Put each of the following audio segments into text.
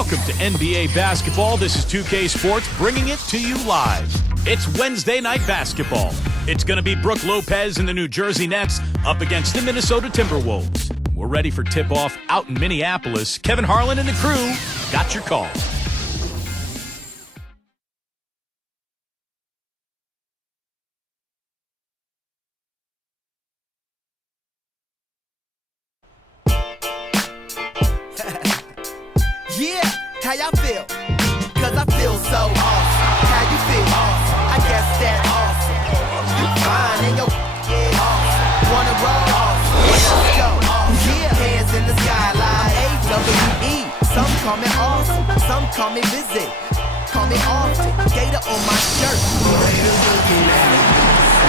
Welcome to NBA Basketball. This is 2K Sports bringing it to you live. It's Wednesday night basketball. It's going to be Brook Lopez and the New Jersey Nets up against the Minnesota Timberwolves. We're ready for tip-off out in Minneapolis. Kevin Harlan and the crew got your call. Yeah, how y'all feel? Cause I feel so awesome. How you feel? Awesome. I guess that awesome. You fine and your awesome. Wanna roll? Awesome. Let's go. Awesome. Yeah, hands in the sky like AWE. Some call me awesome, some call me busy. Call me often. Gator on my shirt.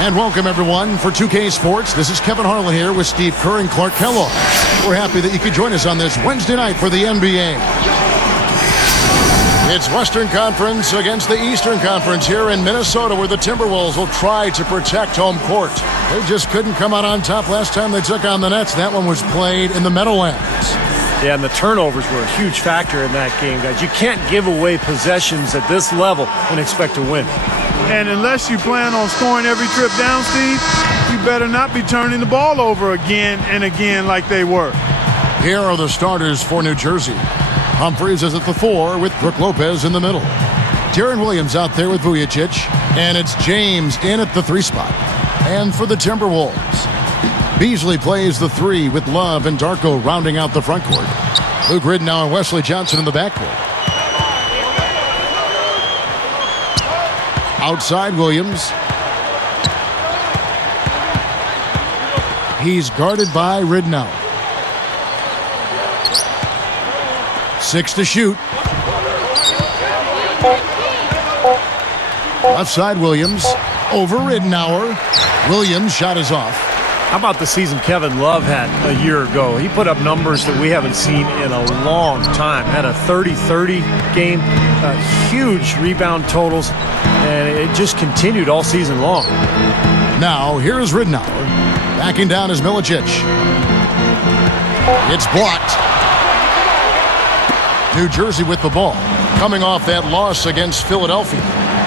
And welcome, everyone, for 2K Sports. This is Kevin Harlan here with Steve Kerr and Clark Kellogg. We're happy that you could join us on this Wednesday night for the NBA. It's Western Conference against the Eastern Conference here in Minnesota, where the Timberwolves will try to protect home court. They just couldn't come out on top last time they took on the Nets. That one was played in the Meadowlands. Yeah, and the turnovers were a huge factor in that game, guys. You can't give away possessions at this level and expect to win. And unless you plan on scoring every trip down, Steve, you better not be turning the ball over again and again like they were. Here are the starters for New Jersey. Humphries is at the 4 with Brook Lopez in the middle. Deron Williams out there with Vujicic. And it's James in at the 3 spot. And for the Timberwolves, Beasley plays the 3 with Love and Darko rounding out the front court. Luke Ridnour and Wesley Johnson in the backcourt. Outside Williams. He's guarded by Ridnour. 6 to shoot. Left side Williams. Over Ridnour. Williams' shot is off. How about the season Kevin Love had a year ago? He put up numbers that we haven't seen in a long time. Had a 30-30 game, huge rebound totals, and it just continued all season long. Now, here's Ridnour. Backing down is Milicic. It's blocked. New Jersey with the ball, coming off that loss against Philadelphia.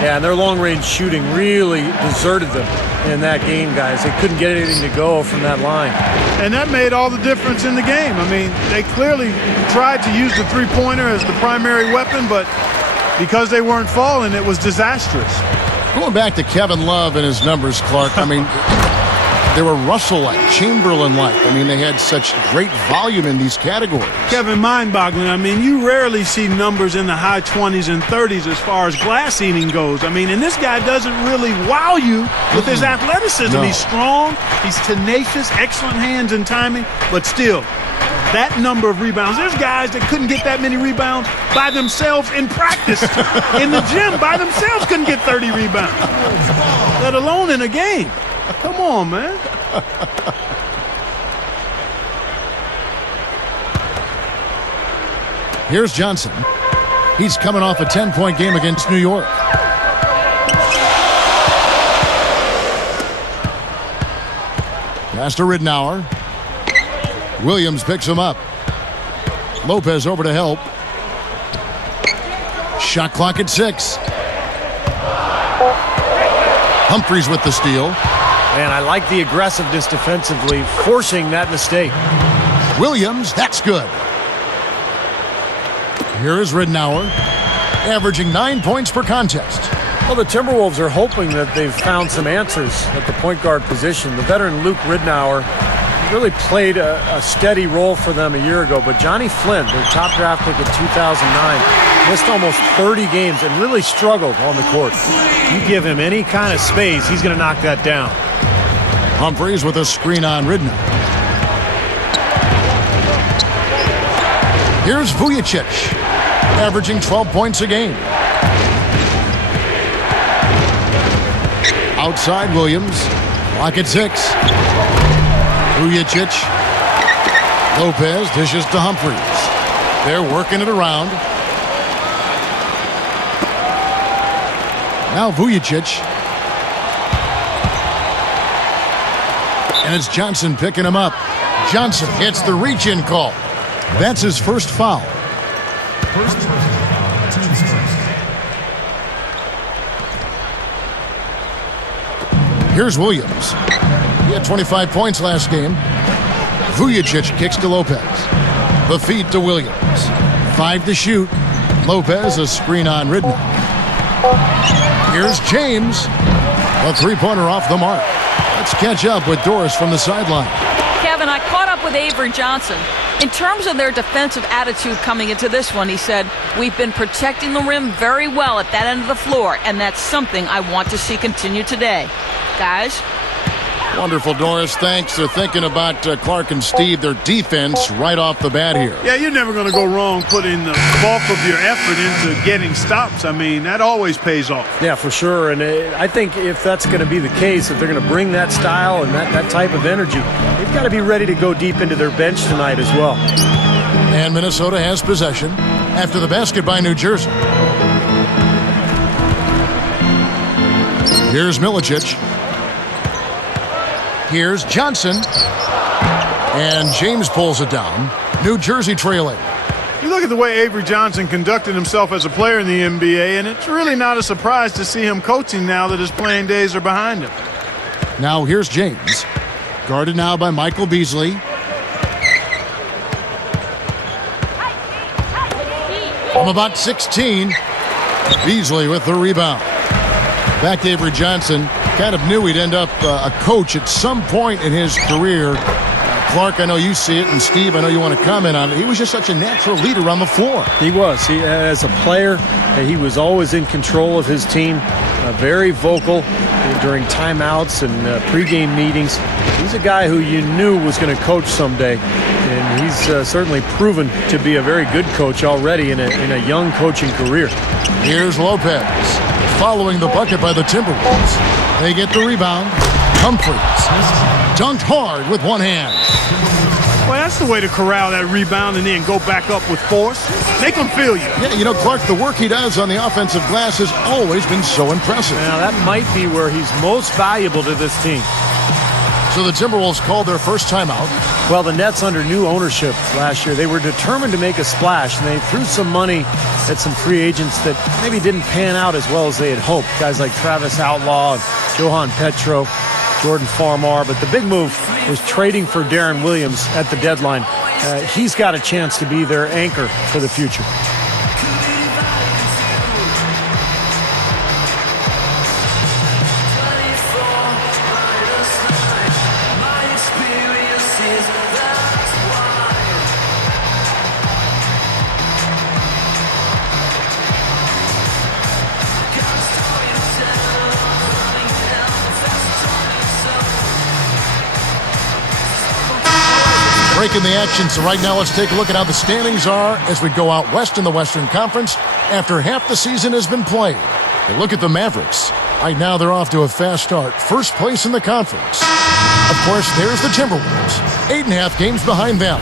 Yeah, and their long-range shooting really deserted them in that game, guys. They couldn't get anything to go from that line. And that made all the difference in the game. I mean, they clearly tried to use the three-pointer as the primary weapon, but because they weren't falling, it was disastrous. Going back to Kevin Love and his numbers, Clark, I mean, they were Russell-like, Chamberlain-like. I mean, they had such great volume in these categories. Kevin, mind-boggling. I mean, you rarely see numbers in the high 20s and 30s as far as glass eating goes. I mean, and this guy doesn't really wow you with his athleticism. No. He's strong, he's tenacious, excellent hands and timing, but still, that number of rebounds. There's guys that couldn't get that many rebounds by themselves in practice. In the gym, by themselves couldn't get 30 rebounds, let alone in a game. Come on, man. Here's Johnson. He's coming off a 10-point game against New York. Pass to Ridnour. Williams picks him up. Lopez over to help. Shot clock at 6. Humphries with the steal. Man, I like the aggressiveness defensively, forcing that mistake. Williams, that's good. Here is Ridnour, averaging 9 points per contest. Well, the Timberwolves are hoping that they've found some answers at the point guard position. The veteran Luke Ridnour really played a steady role for them a year ago, but Johnny Flynn, their top draft pick in 2009, missed almost 30 games and really struggled on the court. You give him any kind of space, he's going to knock that down. Humphries with a screen on Ridnour. Here's Vujicic, averaging 12 points a game. Outside Williams, clock at 6. Vujicic. Lopez dishes to Humphries. They're working it around. Now Vujicic. And it's Johnson picking him up. Johnson gets the reach-in call. That's his first foul. First personal foul, team's first. Here's Williams. He had 25 points last game. Vujacic kicks to Lopez. The feed to Williams. 5 to shoot. Lopez, a screen on Ridden. Here's James. A three-pointer off the mark. Let's catch up with Doris from the sideline. Kevin, I caught up with Avery Johnson. In terms of their defensive attitude coming into this one, he said, "We've been protecting the rim very well at that end of the floor, and that's something I want to see continue today." Guys? Wonderful, Doris. Thanks. They're thinking about Clark and Steve, their defense, right off the bat here. Yeah, you're never going to go wrong putting the bulk of your effort into getting stops. I mean, that always pays off. Yeah, for sure. And I think if that's going to be the case, if they're going to bring that style and that type of energy, they've got to be ready to go deep into their bench tonight as well. And Minnesota has possession after the basket by New Jersey. Here's Milicic. Here's Johnson. And James pulls it down. New Jersey trailing. You look at the way Avery Johnson conducted himself as a player in the NBA, and it's really not a surprise to see him coaching now that his playing days are behind him. Now here's James. Guarded now by Michael Beasley. From about 16. Beasley with the rebound. Back to Avery Johnson. Kind of knew he'd end up a coach at some point in his career. Clark, I know you see it, and Steve, I know you want to comment on it. He was just such a natural leader on the floor. He was. As a player, he was always in control of his team, very vocal during timeouts and pregame meetings. He's a guy who you knew was going to coach someday, and he's certainly proven to be a very good coach already in a young coaching career. Here's Lopez, following the bucket by the Timberwolves. They get the rebound. Humphries dunked hard with one hand. Well, that's the way to corral that rebound and then go back up with force. Make them feel you. Yeah, you know, Clark, the work he does on the offensive glass has always been so impressive. Now, that might be where he's most valuable to this team. So the Timberwolves called their first timeout. Well, the Nets under new ownership last year, they were determined to make a splash, and they threw some money at some free agents that maybe didn't pan out as well as they had hoped. Guys like Travis Outlaw, Johan Petro, Jordan Farmar. But the big move was trading for Darren Williams at the deadline. He's got a chance to be their anchor for the future. Breaking the action, so right now let's take a look at how the standings are as we go out west in the Western Conference after half the season has been played. And look at the Mavericks. Right now they're off to a fast start. First place in the conference. Of course, there's the Timberwolves. 8.5 games behind them.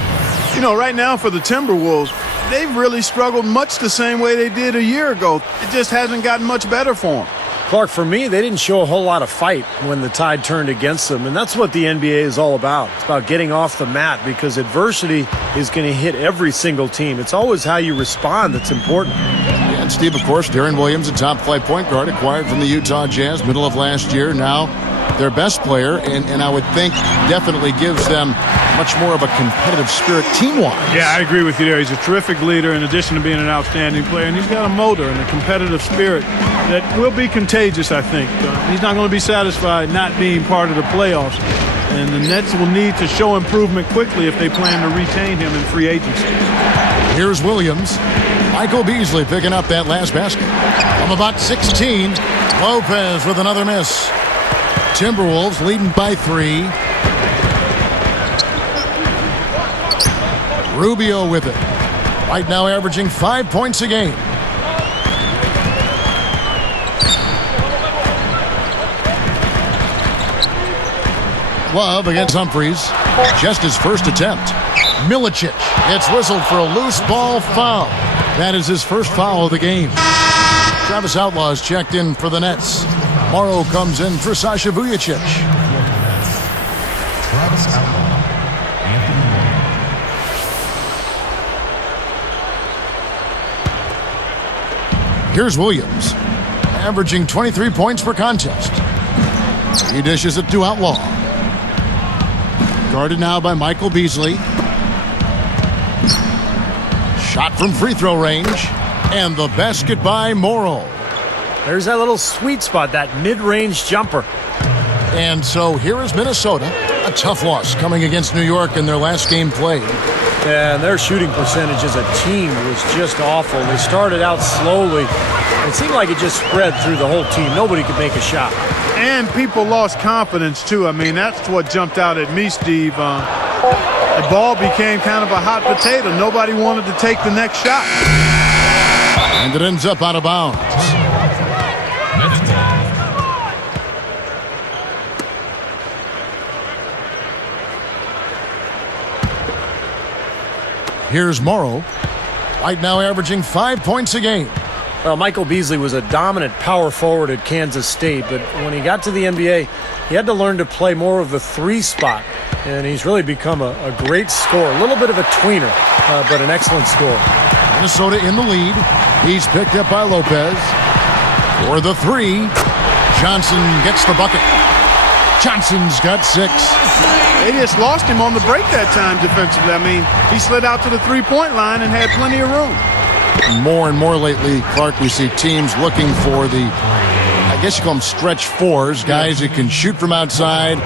You know, right now for the Timberwolves, they've really struggled much the same way they did a year ago. It just hasn't gotten much better for them. Clark, for me, they didn't show a whole lot of fight when the tide turned against them, and that's what the NBA is all about. It's about getting off the mat because adversity is going to hit every single team. It's always how you respond that's important. And Steve, of course, Darren Williams, a top-flight point guard, acquired from the Utah Jazz middle of last year. Now their best player, and I would think definitely gives them much more of a competitive spirit team-wise. Yeah, I agree with you there. He's a terrific leader in addition to being an outstanding player, and he's got a motor and a competitive spirit that will be contagious, I think. He's not going to be satisfied not being part of the playoffs, and the Nets will need to show improvement quickly if they plan to retain him in free agency. Here's Williams. Michael Beasley picking up that last basket. From about 16, Lopez with another miss. Timberwolves leading by 3. Rubio with it. Right now averaging 5 points a game. Love against Humphries. Just his first attempt. Milicic gets whistled for a loose ball foul. That is his first foul of the game. Travis Outlaw is checked in for the Nets. Morrow comes in for Sasha Vujacic. Travis Outlaw, Anthony Here's Williams, averaging 23 points per contest. He dishes it to Outlaw. Guarded now by Michael Beasley. Shot from free throw range. And the basket by Morrow. There's that little sweet spot, that mid-range jumper. And so here is Minnesota. A tough loss coming against New York in their last game played. Yeah, and their shooting percentage as a team was just awful. They started out slowly. It seemed like it just spread through the whole team. Nobody could make a shot. And people lost confidence, too. I mean, that's what jumped out at me, Steve. The ball became kind of a hot potato. Nobody wanted to take the next shot. And it ends up out of bounds. Here's Morrow. Right now averaging 5 points a game. Well, Michael Beasley was a dominant power forward at Kansas State, but when he got to the NBA, he had to learn to play more of the 3 spot, and he's really become a great scorer. A little bit of a tweener, but an excellent scorer. Minnesota in the lead. He's picked up by Lopez. For the 3, Johnson gets the bucket. Johnson's got 6. They just lost him on the break that time defensively. I mean, he slid out to the three-point line and had plenty of room. More and more lately, Clark, we see teams looking for the, I guess you call them stretch 4s, guys who can shoot from outside,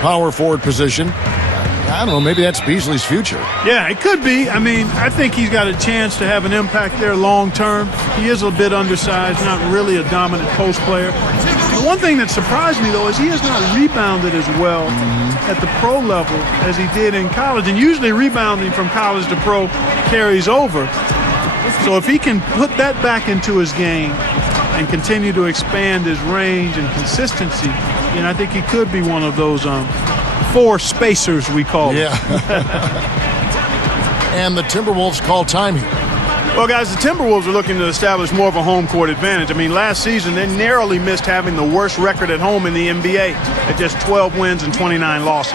power forward position. I don't know, maybe that's Beasley's future. Yeah, it could be. I mean, I think he's got a chance to have an impact there long term. He is a bit undersized, not really a dominant post player. The one thing that surprised me, though, is he has not rebounded as well at the pro level as he did in college. And usually rebounding from college to pro carries over. So if he can put that back into his game and continue to expand his range and consistency, then I think he could be one of those 4 spacers we call them. And the Timberwolves call time here. Well, guys, the Timberwolves are looking to establish more of a home court advantage. I mean, last season they narrowly missed having the worst record at home in the NBA at just 12 wins and 29 losses.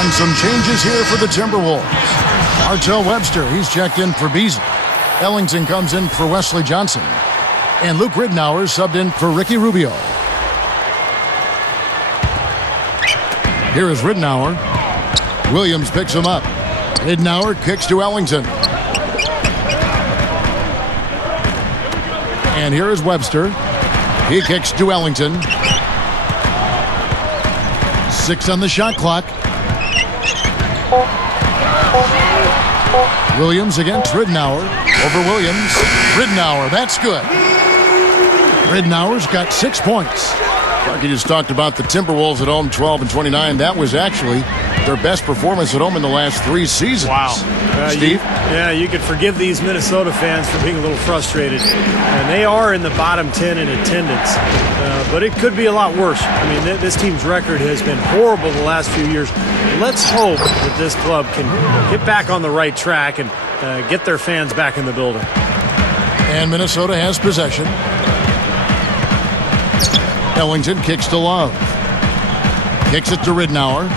And some changes here for the Timberwolves. Martell Webster, he's checked in for Beasley. Ellington comes in for Wesley Johnson. And Luke Ridnour subbed in for Ricky Rubio. Here is Ridnour. Williams picks him up. Ridnour kicks to Ellington. And here is Webster. He kicks to Ellington. 6 on the shot clock. Williams against Ridnour. Over Williams. Ridnour, that's good. Ridnour's got 6 points. Clarky just talked about the Timberwolves at home, 12 and 29. That was actually their best performance at home in the last 3 seasons. Wow. Steve? You could forgive these Minnesota fans for being a little frustrated. And they are in the bottom 10 in attendance. But it could be a lot worse. I mean, this team's record has been horrible the last few years. Let's hope that this club can get back on the right track and get their fans back in the building. And Minnesota has possession. Ellington kicks to Love. Kicks it to Ridnour.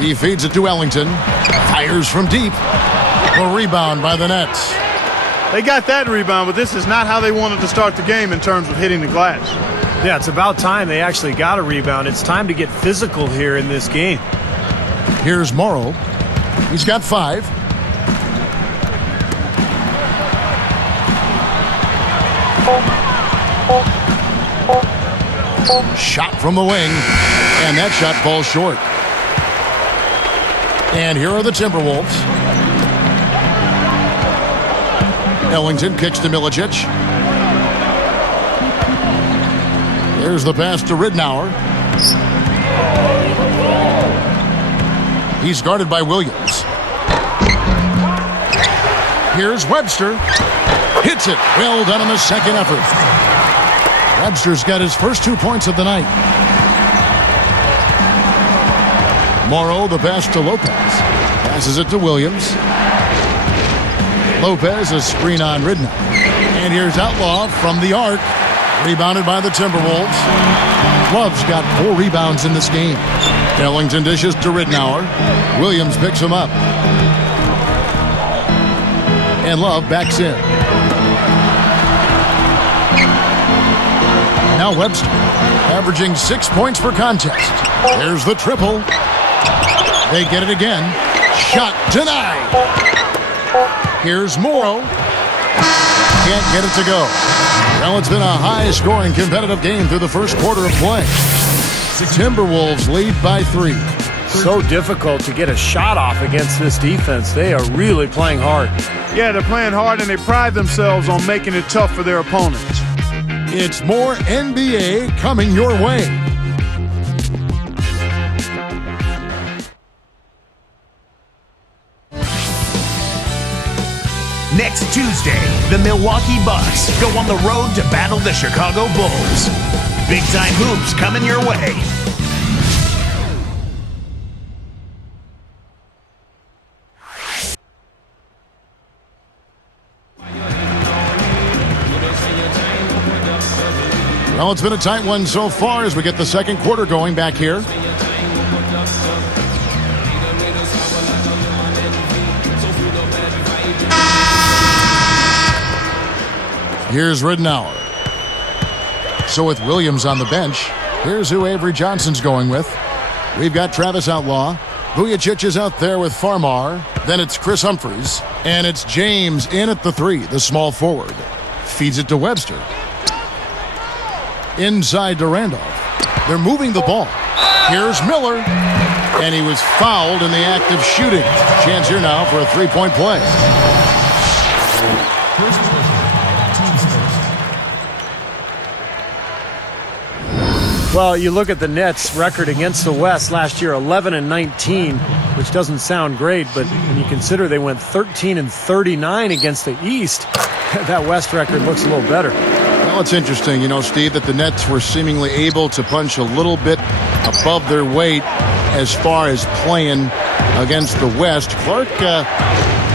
He feeds it to Ellington. Fires from deep. A rebound by the Nets. They got that rebound, but this is not how they wanted to start the game in terms of hitting the glass. Yeah, it's about time they actually got a rebound. It's time to get physical here in this game. Here's Morrow. He's got 5. Shot from the wing, and that shot falls short. And here are the Timberwolves. Ellington kicks to Milicic. There's the pass to Ridnour. He's guarded by Williams. Here's Webster. Hits it. Well done on the second effort. Webster's got his first 2 points of the night. Morrow, the pass to Lopez. Passes it to Williams. Lopez, a screen on Ridnour. And here's Outlaw from the arc. Rebounded by the Timberwolves. Love's got 4 rebounds in this game. Ellington dishes to Ridnour. Williams picks him up. And Love backs in. Now Webster, averaging 6 points per contest. Here's the triple. They get it again. Shot denied. Here's Morrow. Can't get it to go. Well, it's been a high-scoring competitive game through the first quarter of play. Timberwolves lead by 3. So difficult to get a shot off against this defense. They are really playing hard. Yeah, they're playing hard, and they pride themselves on making it tough for their opponents. It's more NBA coming your way. Next Tuesday, the Milwaukee Bucks go on the road to battle the Chicago Bulls. Big-time hoops coming your way. Well, it's been a tight one so far as we get the second quarter going back here. Here's Ridnour. So with Williams on the bench, here's who Avery Johnson's going with. We've got Travis Outlaw. Vujacic is out there with Farmar. Then it's Chris Humphries. And it's James in at the 3, the small forward. Feeds it to Webster. Inside to Randolph. They're moving the ball. Here's Miller. And he was fouled in the act of shooting. Chance here now for a 3-point play. Well, you look at the Nets' record against the West last year, 11-19, which doesn't sound great, but when you consider they went 13-39 against the East, that West record looks a little better. Well, it's interesting, Steve, that the Nets were seemingly able to punch a little bit above their weight as far as playing against the West. Clark,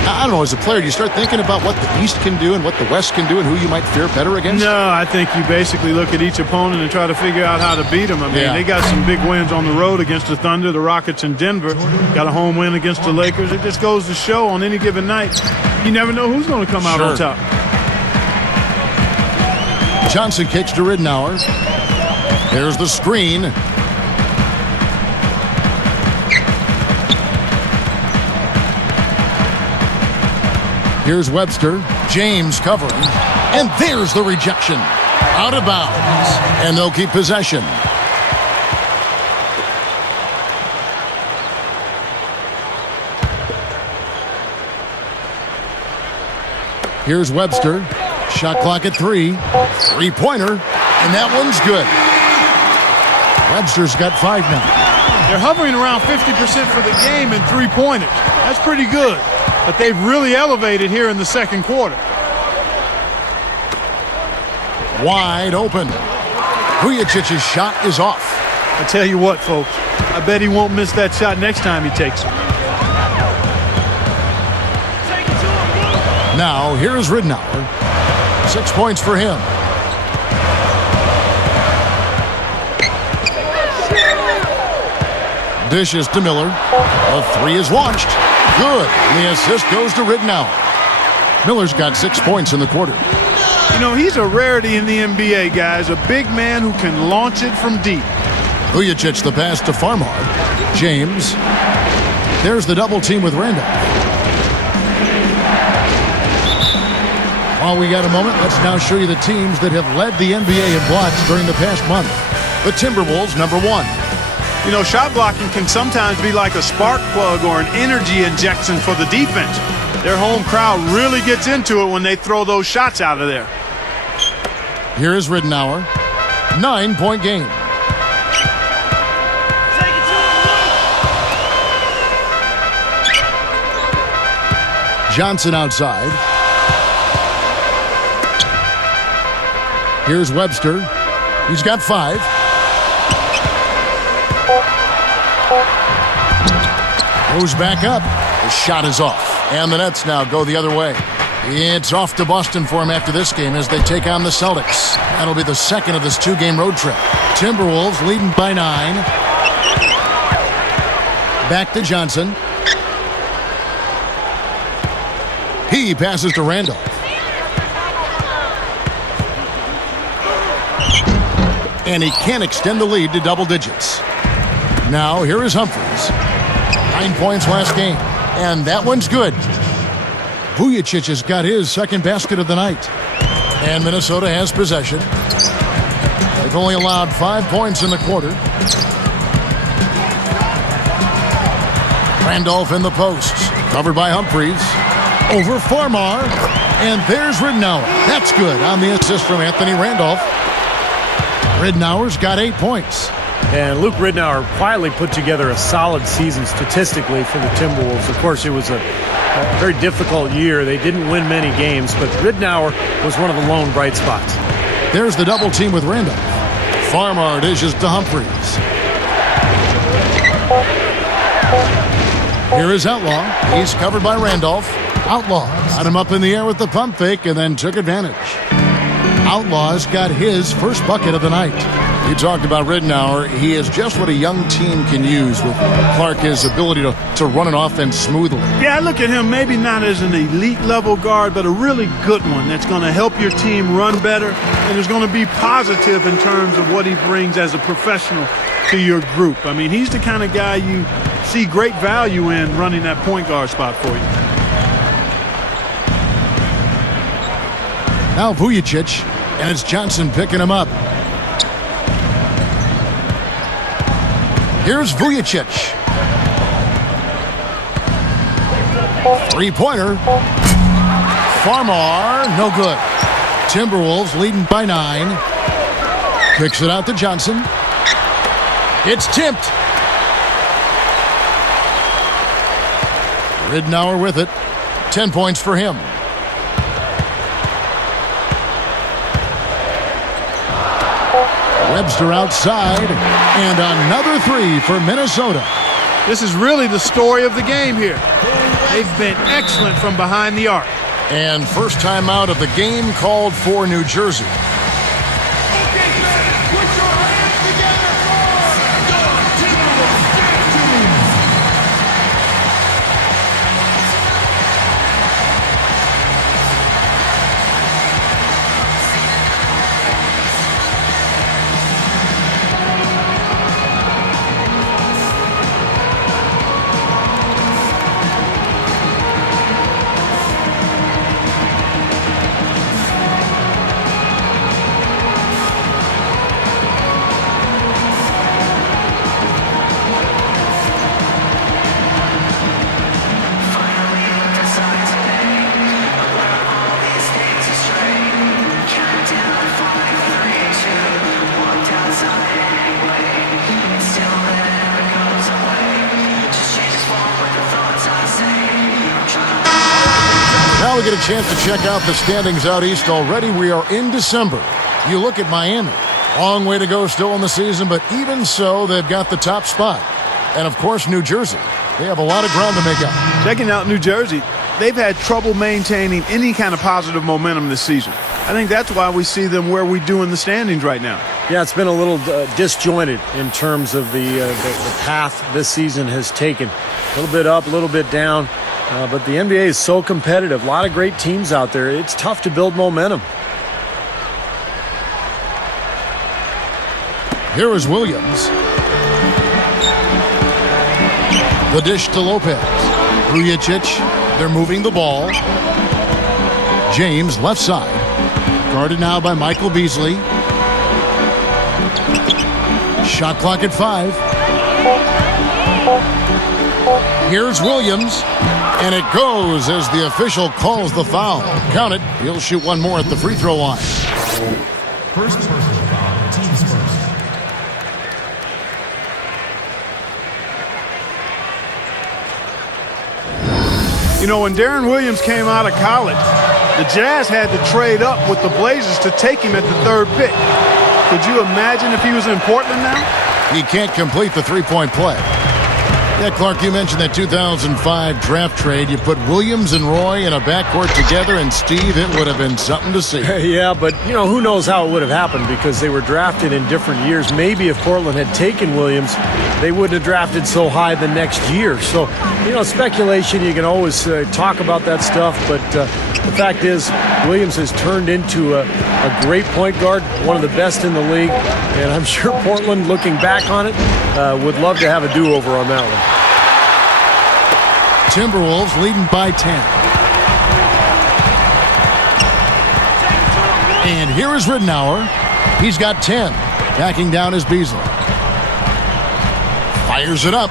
I don't know, as a player, do you start thinking about what the East can do and what the West can do and who you might fare better against? No, I think you basically look at each opponent and try to figure out how to beat them. I mean, They got some big wins on the road against the Thunder, the Rockets, and Denver. Got a home win against the Lakers. It just goes to show on any given night, you never know who's going to come out on top. Johnson kicks to Ridnour. There's the screen. Here's Webster. James covering. And there's the rejection. Out of bounds. And they'll keep possession. Here's Webster. Shot clock at 3. 3-pointer. And that one's good. Webster's got 5 now. They're hovering around 50% for the game in 3-pointers. That's pretty good. But they've really elevated here in the second quarter. Wide open. Vujacic's shot is off. I tell you what, folks, I bet he won't miss that shot next time he takes it. Now, here's Ridnour. 6 points for him. Dishes to Miller. A 3 is launched. Good. And the assist goes to Ridnour. Miller's got 6 points in the quarter. He's a rarity in the NBA, guys. A big man who can launch it from deep. Vujacic the pass to Farmar. James. There's the double team with Randolph. While we got a moment, let's now show you the teams that have led the NBA in blocks during the past month. The Timberwolves, number 1. Shot blocking can sometimes be like a spark plug or an energy injection for the defense. Their home crowd really gets into it when they throw those shots out of there. Here is Ridnour. 9-point game. Johnson outside. Here's Webster. He's got 5. Goes back up. The shot is off. And the Nets now go the other way. It's off to Boston for him after this game as they take on the Celtics. That'll be the second of this 2-game road trip. Timberwolves leading by 9. Back to Johnson. He passes to Randolph. And he can't extend the lead to double digits. Now here is Humphries. 9 points last game. And that one's good. Vujacic has got his second basket of the night. And Minnesota has possession. They've only allowed 5 points in the quarter. Randolph in the posts. Covered by Humphries. Over Farmar. And there's Ridnour. That's good on the assist from Anthony Randolph. Ridnour's got 8 points. And Luke Ridnour quietly put together a solid season statistically for the Timberwolves. Of course, it was a very difficult year. They didn't win many games, but Ridnour was one of the lone bright spots. There's the double team with Randolph. Farmar dishes to Humphries. Here is Outlaw. He's covered by Randolph. Outlaw got him up in the air with the pump fake and then took advantage. Outlaw's got his first bucket of the night. You talked about Ridnour. He is just what a young team can use with Clark, his ability to run an offense smoothly. Yeah, I look at him maybe not as an elite level guard, but a really good one that's going to help your team run better and is going to be positive in terms of what he brings as a professional to your group. I mean, he's the kind of guy you see great value in running that point guard spot for you. Now Vujacic, and it's Johnson picking him up. Here's Vujacic. 3-pointer. Farmar, no good. Timberwolves leading by 9. Kicks it out to Johnson. It's tipped. Ridnour with it. 10 points for him. Webster outside, and another 3 for Minnesota. This is really the story of the game here. They've been excellent from behind the arc. And first time out of the game called for New Jersey. Now we get a chance to check out the standings out east already. We are in December. You look at Miami. Long way to go still in the season, but even so, they've got the top spot. And, of course, New Jersey. They have a lot of ground to make up. Checking out New Jersey, they've had trouble maintaining any kind of positive momentum this season. I think that's why we see them where we do in the standings right now. Yeah, it's been a little disjointed in terms of the path this season has taken. A little bit up, a little bit down. But the NBA is so competitive. A lot of great teams out there. It's tough to build momentum. Here is Williams. The dish to Lopez. Vujacic, they're moving the ball. James, left side. Guarded now by Michael Beasley. Shot clock at 5. Here's Williams. And it goes as the official calls the foul. Count it. He'll shoot one more at the free throw line. First personal foul, teams first. You know, when Darren Williams came out of college, the Jazz had to trade up with the Blazers to take him at the 3rd pick. Could you imagine if he was in Portland now? He can't complete the three-point play. Yeah, Clark, you mentioned that 2005 draft trade. You put Williams and Roy in a backcourt together, and Steve, it would have been something to see. Yeah, but, who knows how it would have happened because they were drafted in different years. Maybe if Portland had taken Williams, they wouldn't have drafted so high the next year. So, speculation, you can always talk about that stuff, but the fact is Williams has turned into a great point guard, one of the best in the league, and I'm sure Portland, looking back on it, would love to have a do-over on that one. Timberwolves leading by 10. And here is Ridnour. He's got 10. Backing down is Beasley. Fires it up.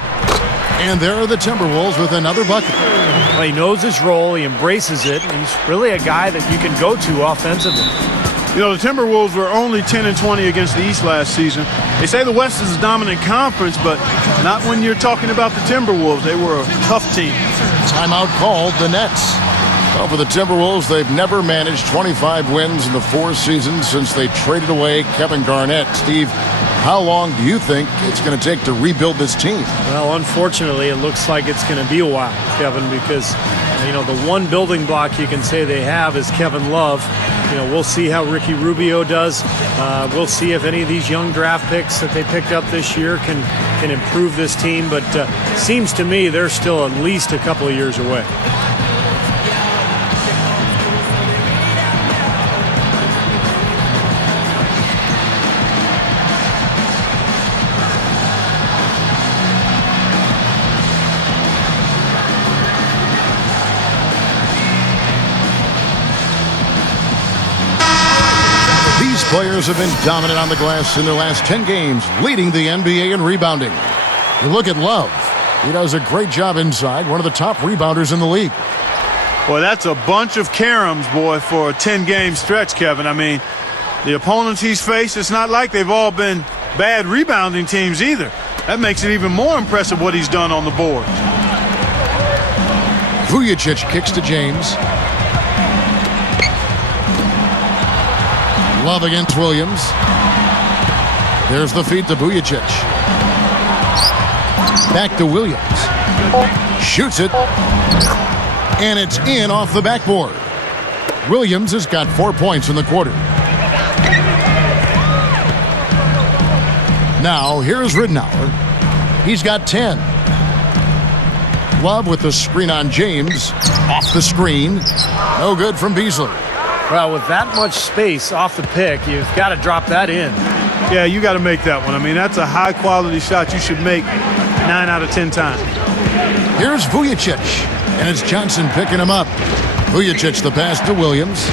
And there are the Timberwolves with another bucket. Well, he knows his role. He embraces it. He's really a guy that you can go to offensively. The Timberwolves were only 10-20 against the East last season. They say the West is a dominant conference, but not when you're talking about the Timberwolves. They were a tough team. Timeout called the Nets. Well, for the Timberwolves, they've never managed 25 wins in the 4 seasons since they traded away Kevin Garnett. Steve, how long do you think it's going to take to rebuild this team? Well, unfortunately, it looks like it's going to be a while, Kevin, because, the one building block you can say they have is Kevin Love. We'll see how Ricky Rubio does. We'll see if any of these young draft picks that they picked up this year can improve this team. But seems to me they're still at least a couple of years away. Players have been dominant on the glass in their last 10 games, leading the NBA in rebounding. You look at Love. He does a great job inside, one of the top rebounders in the league. Boy, that's a bunch of caroms, boy, for a 10-game stretch, Kevin. I mean, the opponents he's faced, it's not like they've all been bad rebounding teams either. That makes it even more impressive what he's done on the board. Vujacic kicks to James. Love against Williams. There's the feed to Vujacic. Back to Williams. Shoots it. And it's in off the backboard. Williams has got 4 points in the quarter. Now, here's Ridnour. He's got 10. Love with the screen on James. Off the screen. No good from Beasley. Well, with that much space off the pick, you've got to drop that in. Yeah, you got to make that one. I mean, that's a high-quality shot you should make 9 out of 10 times. Here's Vujacic, and it's Johnson picking him up. Vujacic the pass to Williams.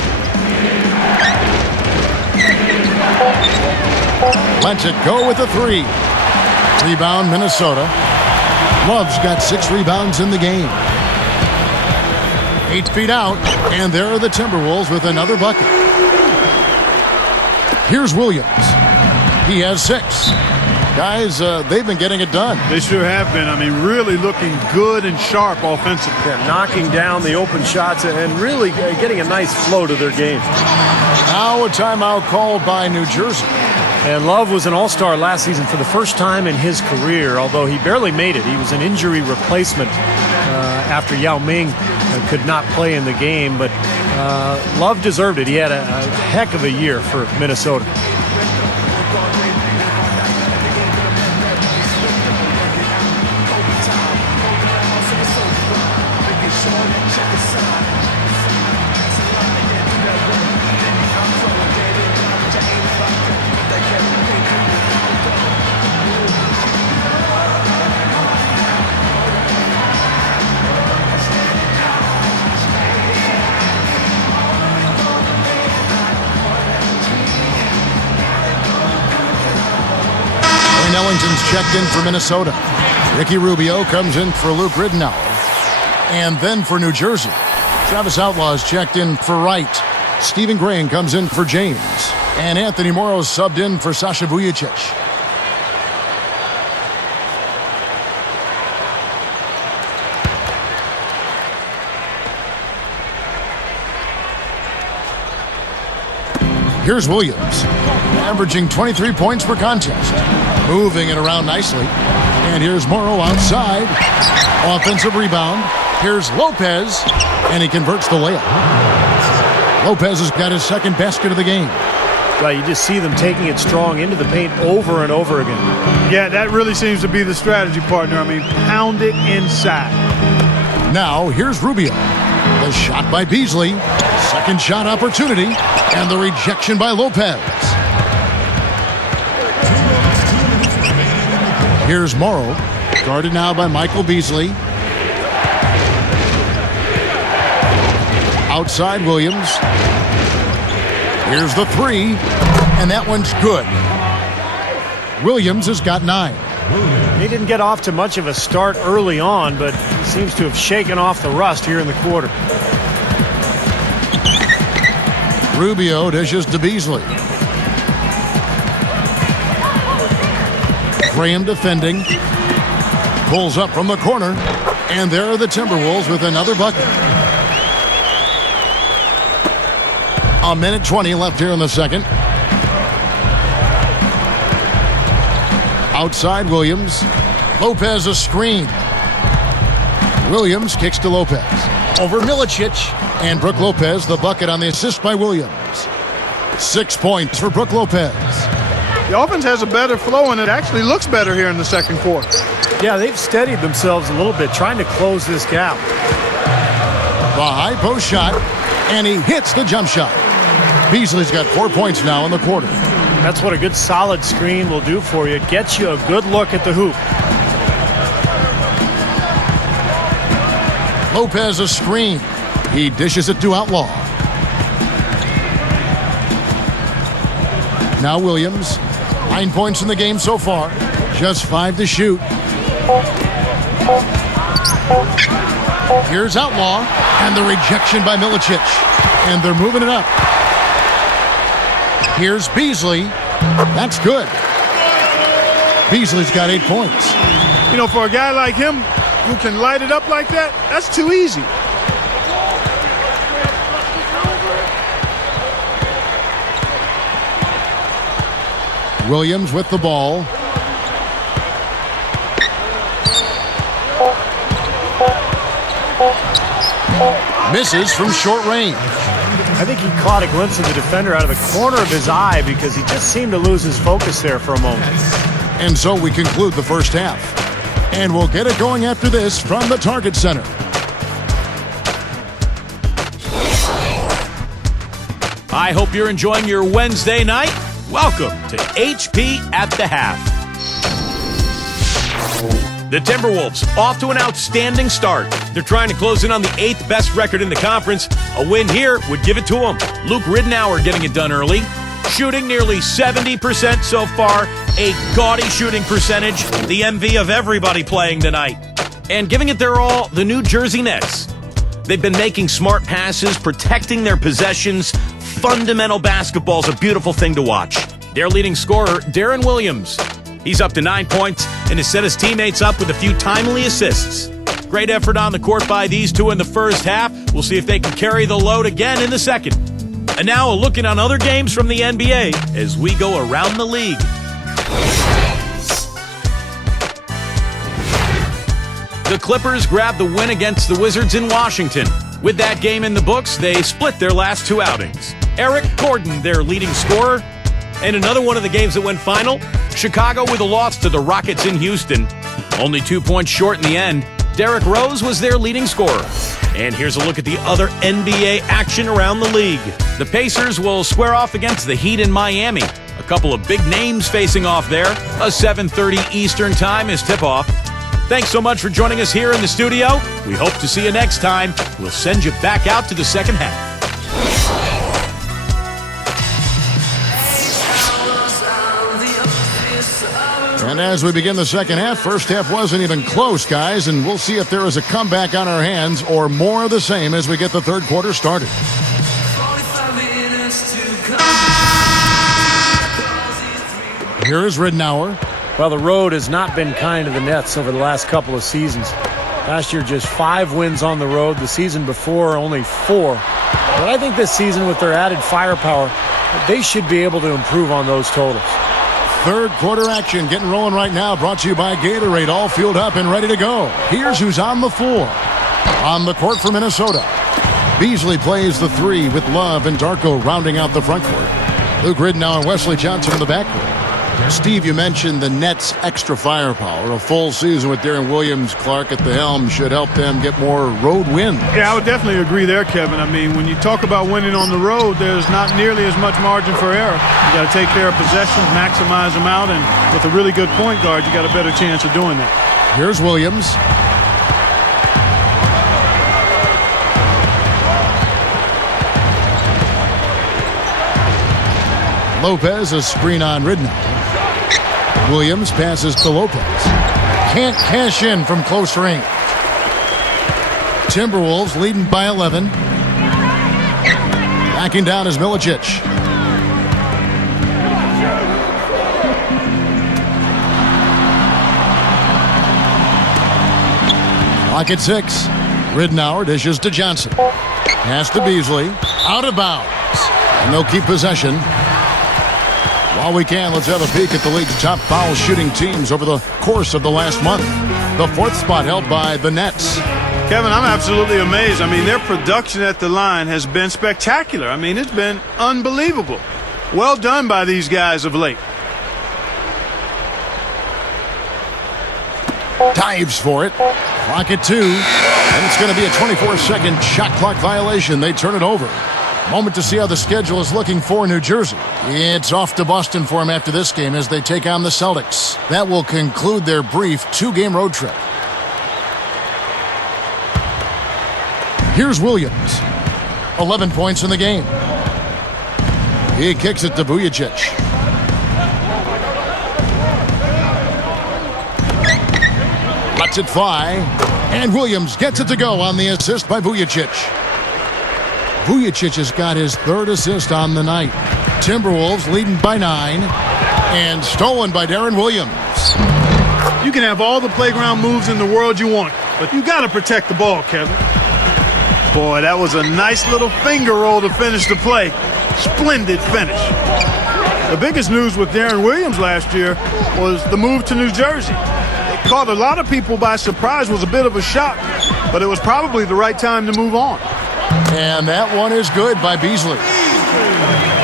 Lets it go with a 3. Rebound, Minnesota. Love's got 6 rebounds in the game. 8 feet out, and there are the Timberwolves with another bucket. Here's Williams. He has 6. Guys, they've been getting it done. They sure have been. I mean, really looking good and sharp offensively. Yeah, knocking down the open shots and really getting a nice flow to their game. Now a timeout called by New Jersey. And Love was an all-star last season for the first time in his career, although he barely made it. He was an injury replacement after Yao Ming could not play in the game, but Love deserved it. He had a heck of a year for Minnesota. Ellington's checked in for Minnesota. Ricky Rubio comes in for Luke Ridnour. And then for New Jersey, Travis Outlaw's checked in for Wright. Stephen Graham comes in for James. And Anthony Morrow's subbed in for Sasha Vujacic. Here's Williams, averaging 23 points per contest. Moving it around nicely. And here's Morrow outside. Offensive rebound. Here's Lopez, and he converts the layup. Lopez has got his second basket of the game. Well, you just see them taking it strong into the paint over and over again. Yeah, that really seems to be the strategy, partner. I mean, pound it inside. Now, here's Rubio. The shot by Beasley. Second shot opportunity. And the rejection by Lopez. Here's Morrow. Guarded now by Michael Beasley. Outside Williams. Here's the three. And that one's good. Williams has got 9. He didn't get off to much of a start early on, but seems to have shaken off the rust here in the quarter. Rubio dishes to Beasley. Graham defending. Pulls up from the corner. And there are the Timberwolves with another bucket. A minute 20 left here in the second. Outside Williams. Lopez a screen. Williams kicks to Lopez. Over Milicic. And Brook Lopez the bucket on the assist by Williams. 6 points for Brook Lopez. The offense has a better flow, and it actually looks better here in the second quarter. Yeah, they've steadied themselves a little bit, trying to close this gap. The high post shot, and he hits the jump shot. Beasley's got 4 points now in the quarter. That's what a good solid screen will do for you. It gets you a good look at the hoop. Lopez a screen. He dishes it to Outlaw. Now Williams. 9 points in the game so far. Just 5 to shoot. Here's Outlaw. And the rejection by Milicic. And they're moving it up. Here's Beasley. That's good. Beasley's got 8 points. You know, for a guy like him who can light it up like that, that's too easy. Williams with the ball. Misses from short range. I think he caught a glimpse of the defender out of the corner of his eye because he just seemed to lose his focus there for a moment. And so we conclude the first half. And we'll get it going after this from the Target Center. I hope you're enjoying your Wednesday night. Welcome to HP at the Half. The Timberwolves off to an outstanding start. They're trying to close in on the 8th best record in the conference. A win here would give it to them. Luke Ridnour getting it done early. Shooting nearly 70% so far. A gaudy shooting percentage. The envy of everybody playing tonight. And giving it their all, the New Jersey Nets. They've been making smart passes, protecting their possessions. Fundamental basketball's a beautiful thing to watch. Their leading scorer, Darren Williams. He's up to 9 points and has set his teammates up with a few timely assists. Great effort on the court by these two in the first half. We'll see if they can carry the load again in the second. And now a look in on other games from the NBA as we go around the league. The Clippers grabbed the win against the Wizards in Washington. With that game in the books, they split their last 2 outings. Eric Gordon, their leading scorer. And another one of the games that went final, Chicago with a loss to the Rockets in Houston. Only 2 points short in the end. Derrick Rose was their leading scorer. And here's a look at the other NBA action around the league. The Pacers will square off against the Heat in Miami. A couple of big names facing off there. A 7:30 Eastern time is tip-off. Thanks so much for joining us here in the studio. We hope to see you next time. We'll send you back out to the second half. And as we begin the second half, first half wasn't even close, guys, and we'll see if there is a comeback on our hands or more of the same as we get the third quarter started. Here is Ridnour. Well, the road has not been kind to the Nets over the last couple of seasons. Last year, just 5 wins on the road. The season before, only 4. But I think this season, with their added firepower, they should be able to improve on those totals. Third quarter action getting rolling right now. Brought to you by Gatorade. All fueled up and ready to go. Here's who's on the floor. On the court for Minnesota, Beasley plays the 3 with Love and Darko rounding out the front court. Luke Ridnour and Wesley Johnson in the backcourt. Steve, you mentioned the Nets' extra firepower. A full season with Darren Williams, Clark at the helm should help them get more road wins. Yeah, I would definitely agree there, Kevin. I mean, when you talk about winning on the road, there's not nearly as much margin for error. You got to take care of possessions, maximize them out, and with a really good point guard, you got a better chance of doing that. Here's Williams. Lopez, a screen on Ridnour. Williams passes to Lopez. Can't cash in from close range. Timberwolves leading by 11. Backing down is Milicic. Clock at 6. Ridnour dishes to Johnson. Pass to Beasley. Out of bounds. And they'll keep possession. While we can, let's have a peek at the league's top foul shooting teams over the course of the last month. The 4th spot held by the Nets. Kevin, I'm absolutely amazed. I mean, their production at the line has been spectacular. I mean, it's been unbelievable. Well done by these guys of late. Dives for it. Clock at 2. And it's going to be a 24-second shot clock violation. They turn it over. Moment to see how the schedule is looking for New Jersey. It's off to Boston for them after this game as they take on the Celtics. That will conclude their brief 2-game road trip. Here's Williams. 11 points in the game. He kicks it to Vujacic. Lets it fly. And Williams gets it to go on the assist by Vujacic. Vujacic has got his 3rd assist on the night. Timberwolves leading by 9. And stolen by Darren Williams. You can have all the playground moves in the world you want, but you got to protect the ball, Kevin. Boy, that was a nice little finger roll to finish the play. Splendid finish. The biggest news with Darren Williams last year was the move to New Jersey. It caught a lot of people by surprise, was a bit of a shock, but it was probably the right time to move on. And that one is good by Beasley.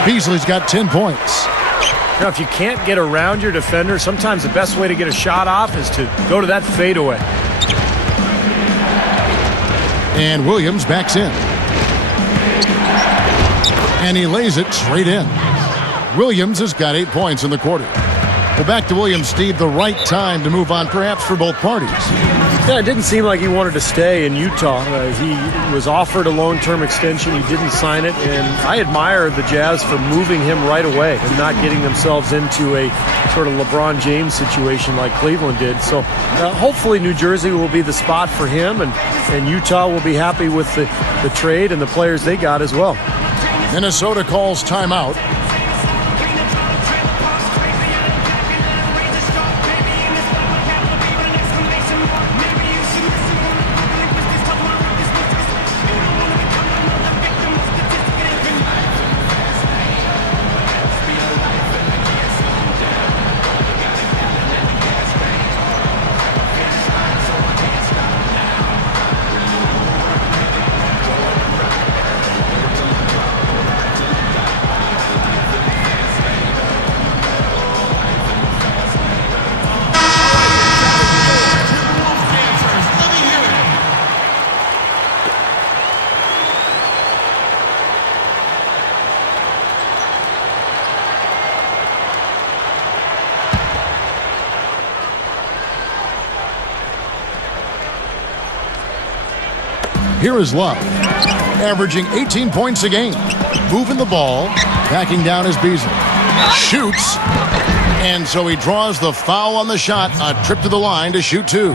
Beasley's got 10 points. Now, if you can't get around your defender, sometimes the best way to get a shot off is to go to that fadeaway. And Williams backs in. And he lays it straight in. Williams has got 8 points in the quarter. Well, back to Williams, Steve. The right time to move on, perhaps, for both parties. Yeah, it didn't seem like he wanted to stay in Utah. He was offered a long-term extension. He didn't sign it, and I admire the Jazz for moving him right away and not getting themselves into a sort of LeBron James situation like Cleveland did. So hopefully New Jersey will be the spot for him, and Utah will be happy with the trade and the players they got as well. Minnesota calls timeout. Here is Love, averaging 18 points a game. Moving the ball, backing down is Beasley. Shoots, and so he draws the foul on the shot. A trip to the line to shoot 2.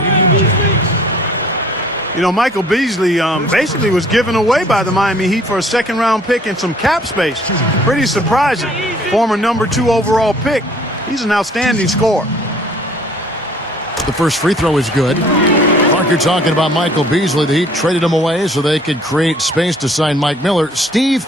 You know, Michael Beasley basically was given away by the Miami Heat for a second-round pick and some cap space. Pretty surprising. Former number 2 overall pick. He's an outstanding scorer. The first free throw is good. Mark, you're talking about Michael Beasley. The Heat traded him away so they could create space to sign Mike Miller. Steve,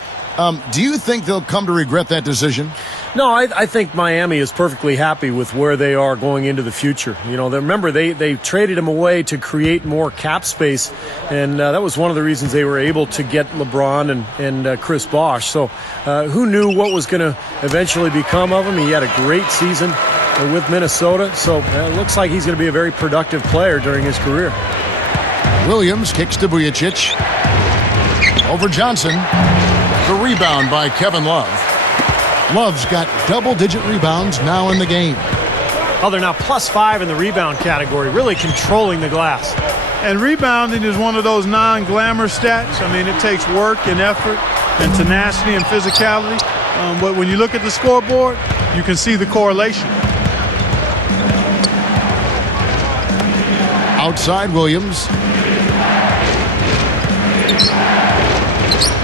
do you think they'll come to regret that decision? No, I think Miami is perfectly happy with where they are going into the future. You know, remember, they traded him away to create more cap space, and that was one of the reasons they were able to get LeBron and Chris Bosh. So who knew what was going to eventually become of him? He had a great season with Minnesota, so it looks like he's going to be a very productive player during his career. Williams kicks to Vujacic. Over Johnson. The rebound by Kevin Love. Love's got double-digit rebounds now in the game. Oh, they're now +5 in the rebound category, really controlling the glass. And rebounding is one of those non-glamour stats. I mean, it takes work and effort and tenacity and physicality. But when you look at the scoreboard, you can see the correlation. Outside Williams.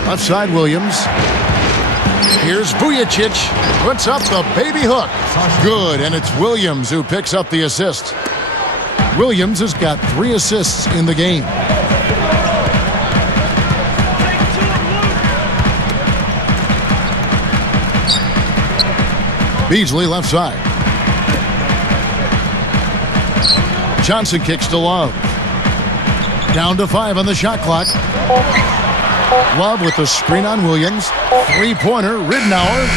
Left side Williams. Here's Vujacic. Puts up the baby hook. Good, and it's Williams who picks up the assist. Williams has got 3 assists in the game. Beasley left side. Johnson kicks to Love. Down to 5 on the shot clock. Love with the screen on Williams. 3-pointer, Ridnour.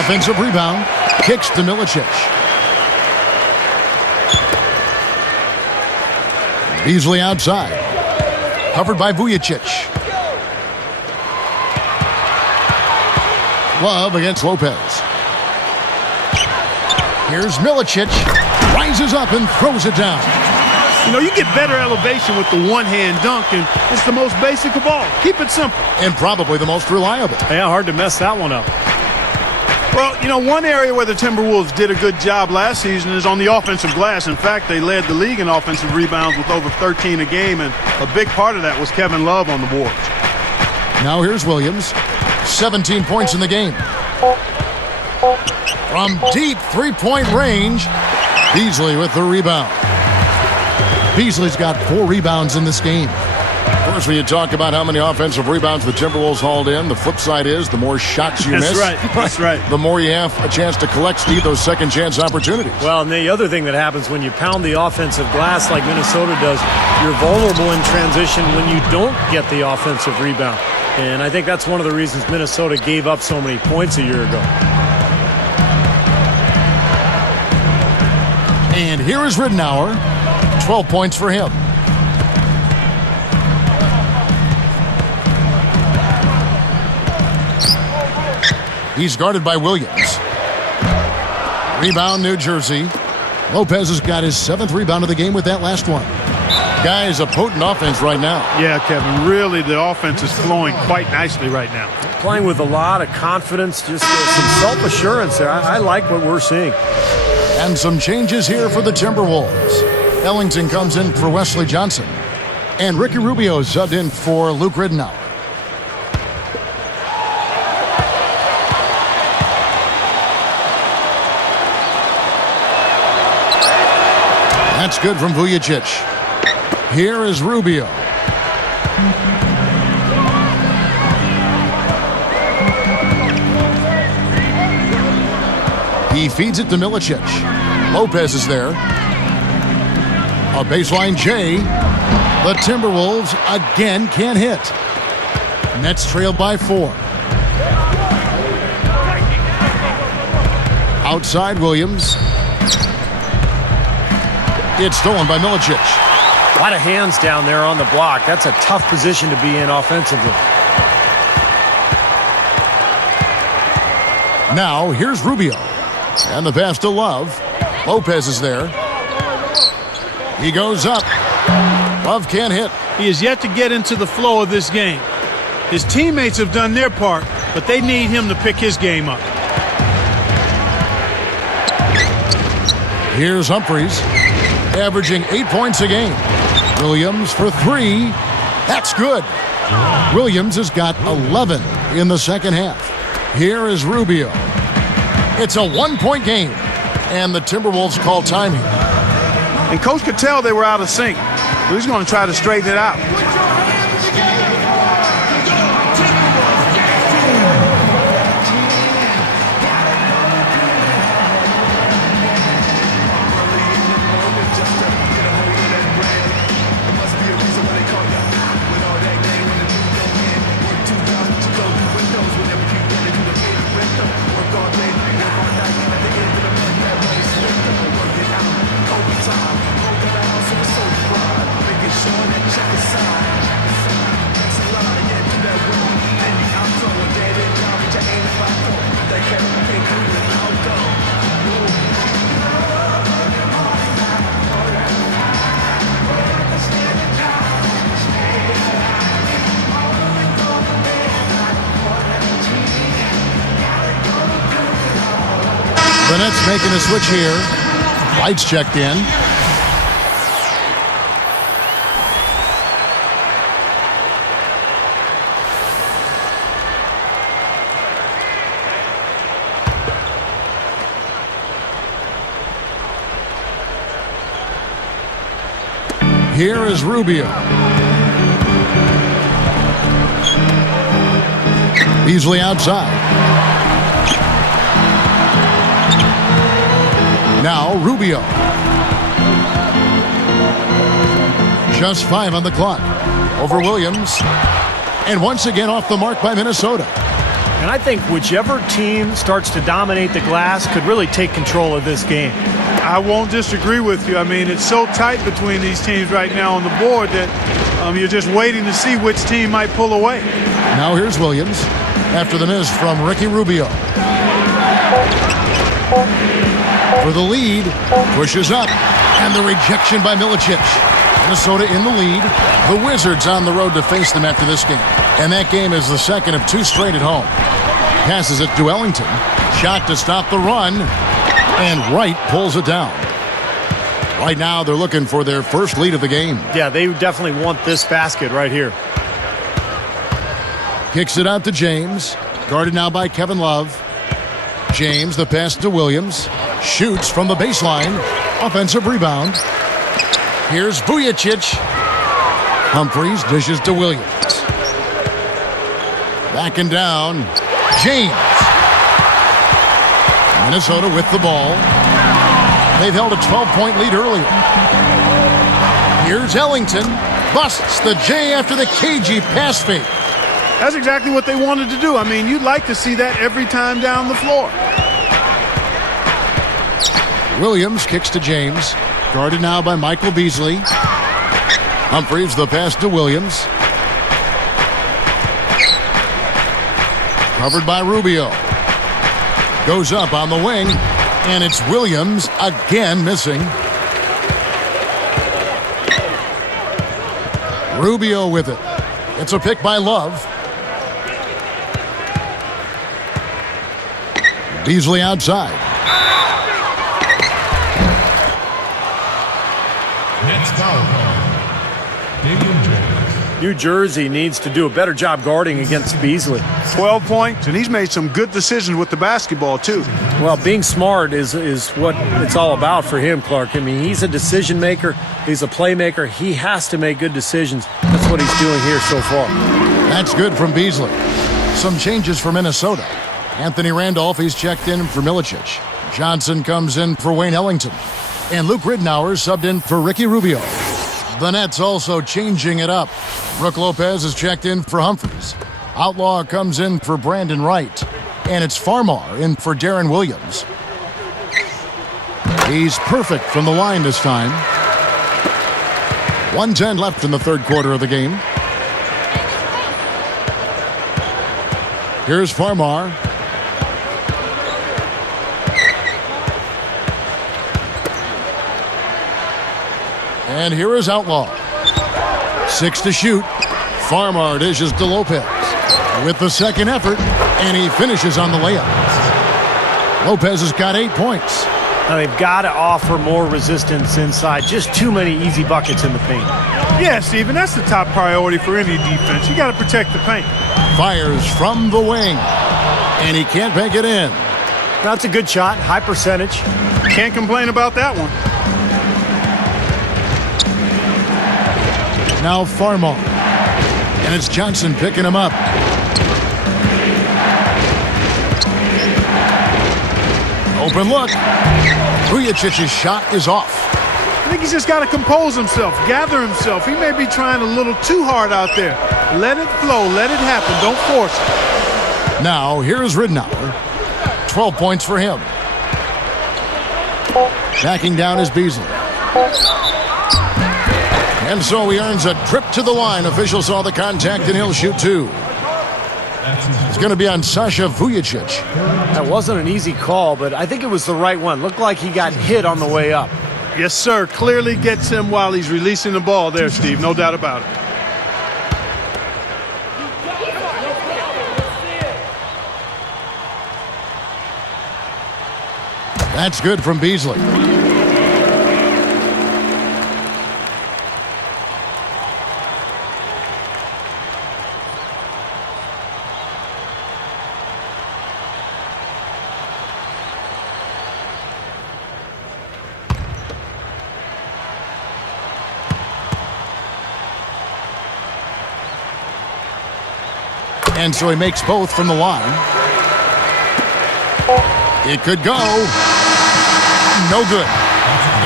Offensive rebound. Kicks to Milicic. Beasley outside. Covered by Vujacic. Love against Lopez. Here's Milicic. Rises up and throws it down. You know, you get better elevation with the one-hand dunk, and it's the most basic of all. Keep it simple. And probably the most reliable. Yeah, hard to mess that one up. Well, you know, one area where the Timberwolves did a good job last season is on the offensive glass. In fact, they led the league in offensive rebounds with over 13 a game, and a big part of that was Kevin Love on the boards. Now here's Williams. 17 points in the game. From deep three-point range, Beasley with the rebound. Beasley's got 4 rebounds in this game. Of course, when you talk about how many offensive rebounds the Timberwolves hauled in, the flip side is the more shots you miss. That's right. The more you have a chance to collect, Steve, those second chance opportunities. Well, and the other thing that happens when you pound the offensive glass like Minnesota does, you're vulnerable in transition when you don't get the offensive rebound. And I think that's one of the reasons Minnesota gave up so many points a year ago. And here is Ridnour. 12 points for him. He's guarded by Williams. Rebound, New Jersey. Lopez has got his 7th rebound of the game with that last one. Guys, a potent offense right now. Yeah, Kevin, really the offense is flowing quite nicely right now. Playing with a lot of confidence, just some self-assurance there. I like what we're seeing. And some changes here for the Timberwolves. Ellington comes in for Wesley Johnson. And Ricky Rubio subbed in for Luke Ridnour. That's good from Vujacic. Here is Rubio. He feeds it to Milicic. Lopez is there. A baseline J. The Timberwolves again can't hit. Nets trailed by 4. Outside Williams. It's stolen by Milicic. A lot of hands down there on the block. That's a tough position to be in offensively. Now here's Rubio. And the pass to Love. Lopez is there. He goes up. Love can't hit. He is yet to get into the flow of this game. His teammates have done their part, but they need him to pick his game up. Here's Humphries, averaging 8 points a game. Williams for 3. That's good. Williams has got 11 in the second half. Here is Rubio. It's a 1-point game, and the Timberwolves call time here. And Coach could tell they were out of sync. He's going to try to straighten it out. The Nets making a switch here. Lights checked in. Here is Rubio. Beasley outside. Now Rubio. Just 5 on the clock. Over Williams. And once again off the mark by Minnesota. And I think whichever team starts to dominate the glass could really take control of this game. I won't disagree with you. I mean, it's so tight between these teams right now on the board that you're just waiting to see which team might pull away. Now here's Williams after the miss from Ricky Rubio. For the lead, pushes up, and the rejection by Milicic. Minnesota in the lead. The Wizards on the road to face them after this game. And that game is the second of 2 straight at home. Passes it to Ellington. Shot to stop the run. And Wright pulls it down. Right now, they're looking for their first lead of the game. Yeah, they definitely want this basket right here. Kicks it out to James. Guarded now by Kevin Love. James, the pass to Williams. Shoots from the baseline. Offensive rebound. Here's Vujacic. Humphries dishes to Williams. Backing down. James. Minnesota with the ball. They've held a 12-point lead earlier. Here's Ellington. Busts the J after the cagey pass fake. That's exactly what they wanted to do. I mean, you'd like to see that every time down the floor. Williams kicks to James. Guarded now by Michael Beasley. Humphries the pass to Williams. Covered by Rubio. Goes up on the wing. And it's Williams again missing. Rubio with it. It's a pick by Love. Beasley outside. Nets foul call. Damian Jones. New Jersey needs to do a better job guarding against Beasley. 12 points, and he's made some good decisions with the basketball, too. Well, being smart is what it's all about for him, Clark. I mean, he's a decision maker. He's a playmaker. He has to make good decisions. That's what he's doing here so far. That's good from Beasley. Some changes for Minnesota. Anthony Randolph, he's checked in for Milicic. Johnson comes in for Wayne Ellington. And Luke Ridnour subbed in for Ricky Rubio. The Nets also changing it up. Brook Lopez is checked in for Humphries. Outlaw comes in for Brandon Wright. And it's Farmar in for Darren Williams. He's perfect from the line this time. 1:10 left in the third quarter of the game. Here's Farmar. And here is Outlaw. 6 to shoot. Farmar dishes to Lopez with the second effort, and he finishes on the layup. Lopez has got 8 points. Now they've got to offer more resistance inside. Just too many easy buckets in the paint. Yeah, Steven, that's the top priority for any defense. You got to protect the paint. Fires from the wing, and he can't make it in. That's a good shot, high percentage. Can't complain about that one. Now Farmar. And it's Johnson picking him up. Open look. Vujicic's shot is off. I think he's just got to compose himself, gather himself. He may be trying a little too hard out there. Let it flow. Let it happen. Don't force it. Now, here's Ridnour. 12 points for him. Backing down is Beasley. And so he earns a trip to the line. Official saw the contact, and he'll shoot two. It's going to be on Sasha Vujicic. That wasn't an easy call, but I think it was the right one. Looked like he got hit on the way up. Yes, sir. Clearly gets him while he's releasing the ball there, Steve. No doubt about it. That's good from Beasley. And so he makes both from the line. It could go. No good.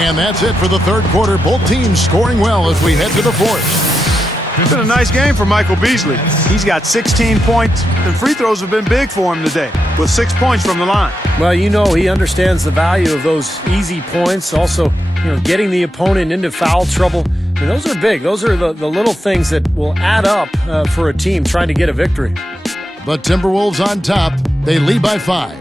And that's it for the third quarter. Both teams scoring well as we head to the fourth. It's been a nice game for Michael Beasley. He's got 16 points. The free throws have been big for him today, with 6 points from the line. Well, you know, he understands the value of those easy points. Also, getting the opponent into foul trouble. And those are big. Those are the little things that will add up for a team trying to get a victory. But Timberwolves on top. They lead by 5.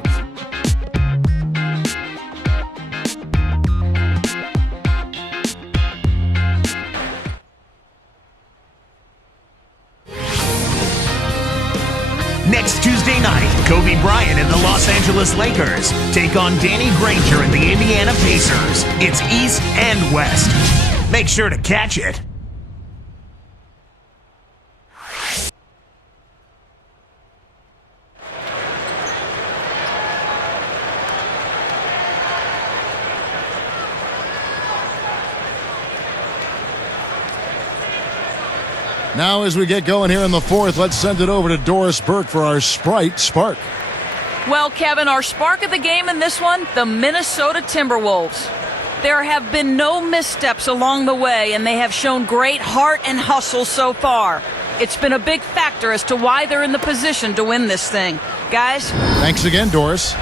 Next Tuesday night, Kobe Bryant and the Los Angeles Lakers take on Danny Granger and the Indiana Pacers. It's East and West. Make sure to catch it. Now as we get going here in the fourth, let's send it over to Doris Burke for our Sprite Spark. Well, Kevin, our spark of the game in this one, the Minnesota Timberwolves. There have been no missteps along the way, and they have shown great heart and hustle so far. It's been a big factor as to why they're in the position to win this thing. Guys? Thanks again, Doris.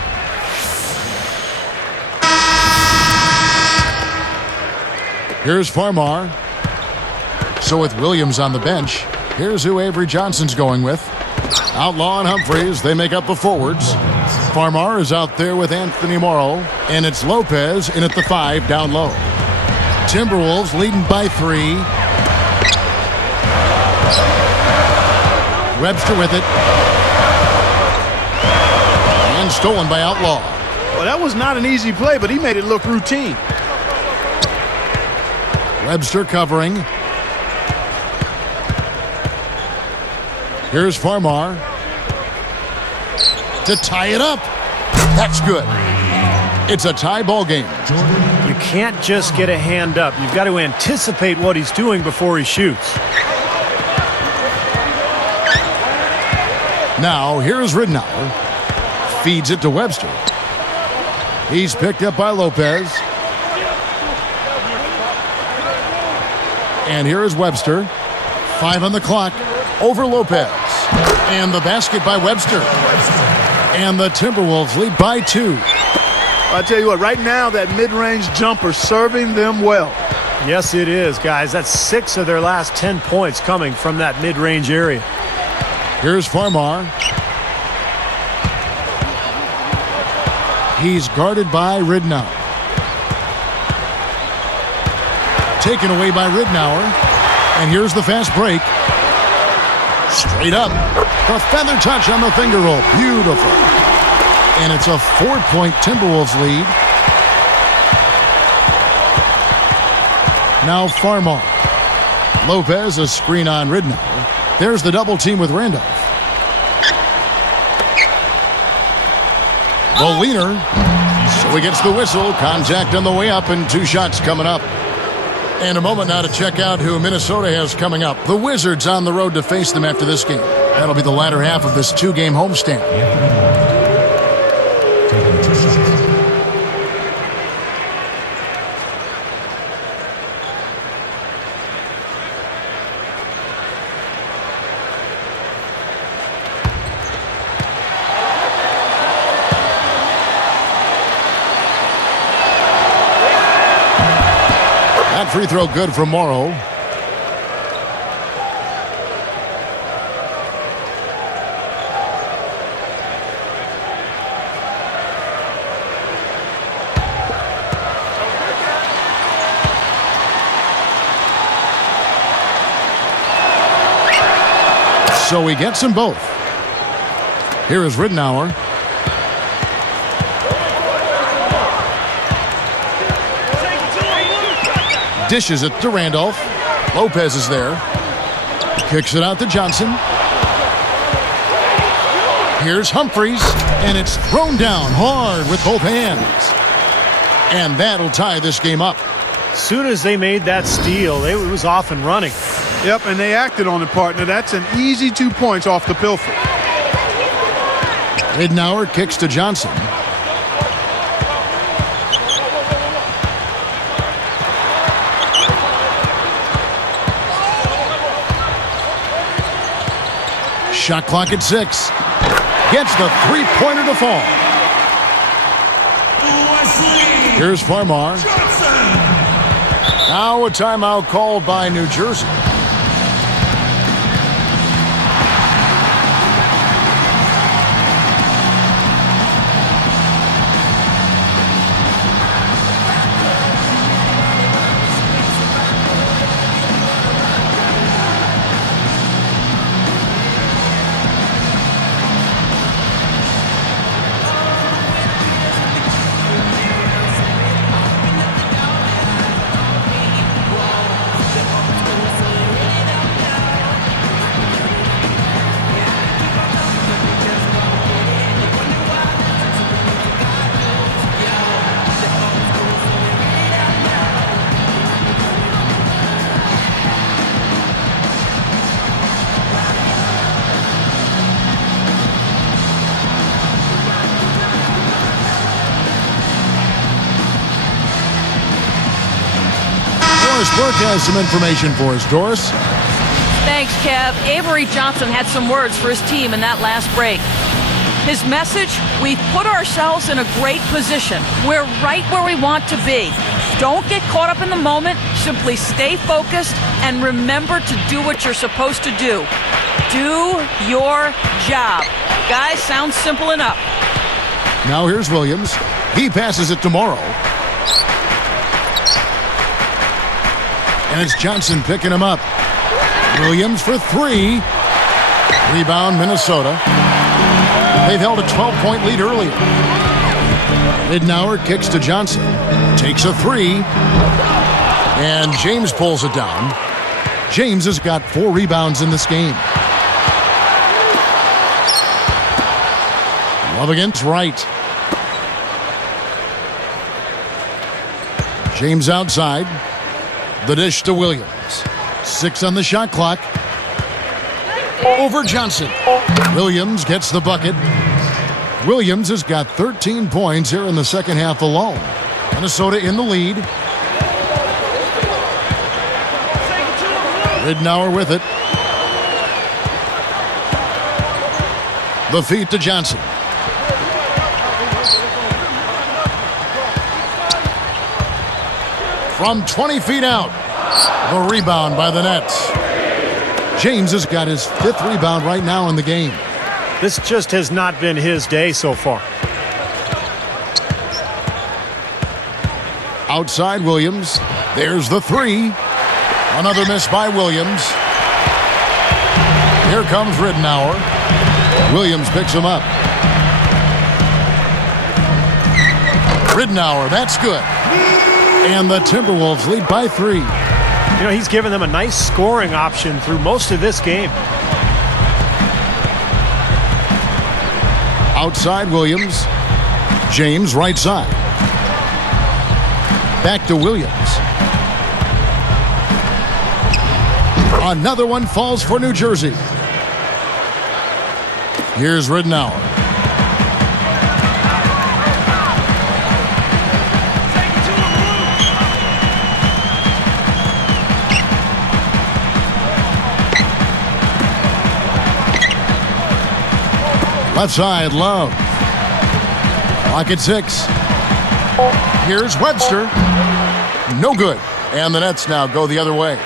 Here's Farmar. So with Williams on the bench, here's who Avery Johnson's going with. Outlaw and Humphreys, they make up the forwards. Farmar is out there with Anthony Morrow, and it's Lopez in at the 5 down low. Timberwolves leading by 3. Webster with it. And stolen by Outlaw. Well, that was not an easy play, but he made it look routine. Webster covering. Here's Farmar to tie it up. That's good. It's a tie ball game. You can't just get a hand up. You've got to anticipate what he's doing before he shoots. Now, here's Ridnour. Feeds it to Webster. He's picked up by Lopez. And here is Webster. 5 on the clock. Over Lopez. And the basket by Webster. And the Timberwolves lead by 2. I'll tell you what, right now that mid-range jumper serving them well. Yes, it is, guys. That's 6 of their last 10 points coming from that mid-range area. Here's Farmar. He's guarded by Ridnour. Taken away by Ridnour. And here's the fast break. Straight up. The feather touch on the finger roll. Beautiful. And it's a 4-point Timberwolves lead. Now Farmar. Lopez, a screen on Ridnour. There's the double team with Randolph. The leaner. So he gets the whistle. Contact on the way up and 2 shots coming up. And a moment now to check out who Minnesota has coming up. The Wizards on the road to face them after this game. That'll be the latter half of this two-game homestand. Taking 2 shots. That free throw good from Morrow. So he gets them both. Here is Ridnour. Dishes it to Randolph. Lopez is there. Kicks it out to Johnson. Here's Humphries, and it's thrown down hard with both hands. And that'll tie this game up. As soon as they made that steal, it was off and running. Yep, and they acted on it, partner. That's an easy 2 points off the pilfer. Ridnour kicks to Johnson. Shot clock at 6. Gets the three-pointer to fall. Here's Farmar. Now a timeout called by New Jersey. Doris Burke has some information for us. Doris? Thanks, Kev. Avery Johnson had some words for his team in that last break. His message, we've put ourselves in a great position. We're right where we want to be. Don't get caught up in the moment. Simply stay focused and remember to do what you're supposed to do. Do your job. Guys, sounds simple enough. Now here's Williams. He passes it to Morrow. And it's Johnson picking him up. Williams for 3. Rebound, Minnesota. They've held a 12-point lead earlier. Ridnour kicks to Johnson. Takes a 3. And James pulls it down. James has got 4 rebounds in this game. Love against Wright. James outside. The dish to Williams. 6 on the shot clock. Over Johnson. Williams gets the bucket. Williams has got 13 points here in the second half alone. Minnesota in the lead. Ridnour with it. The feed to Johnson. From 20 feet out. The rebound by the Nets. James has got his 5th rebound right now in the game. This just has not been his day so far. Outside Williams. There's the 3. Another miss by Williams. Here comes Ridnour. Williams picks him up. Ridnour, that's good. And the Timberwolves lead by 3. You know, he's given them a nice scoring option through most of this game. Outside Williams. James right side. Back to Williams. Another one falls for New Jersey. Here's Ridnour. Left side, Love. Lock at 6. Here's Webster. No good. And the Nets now go the other way.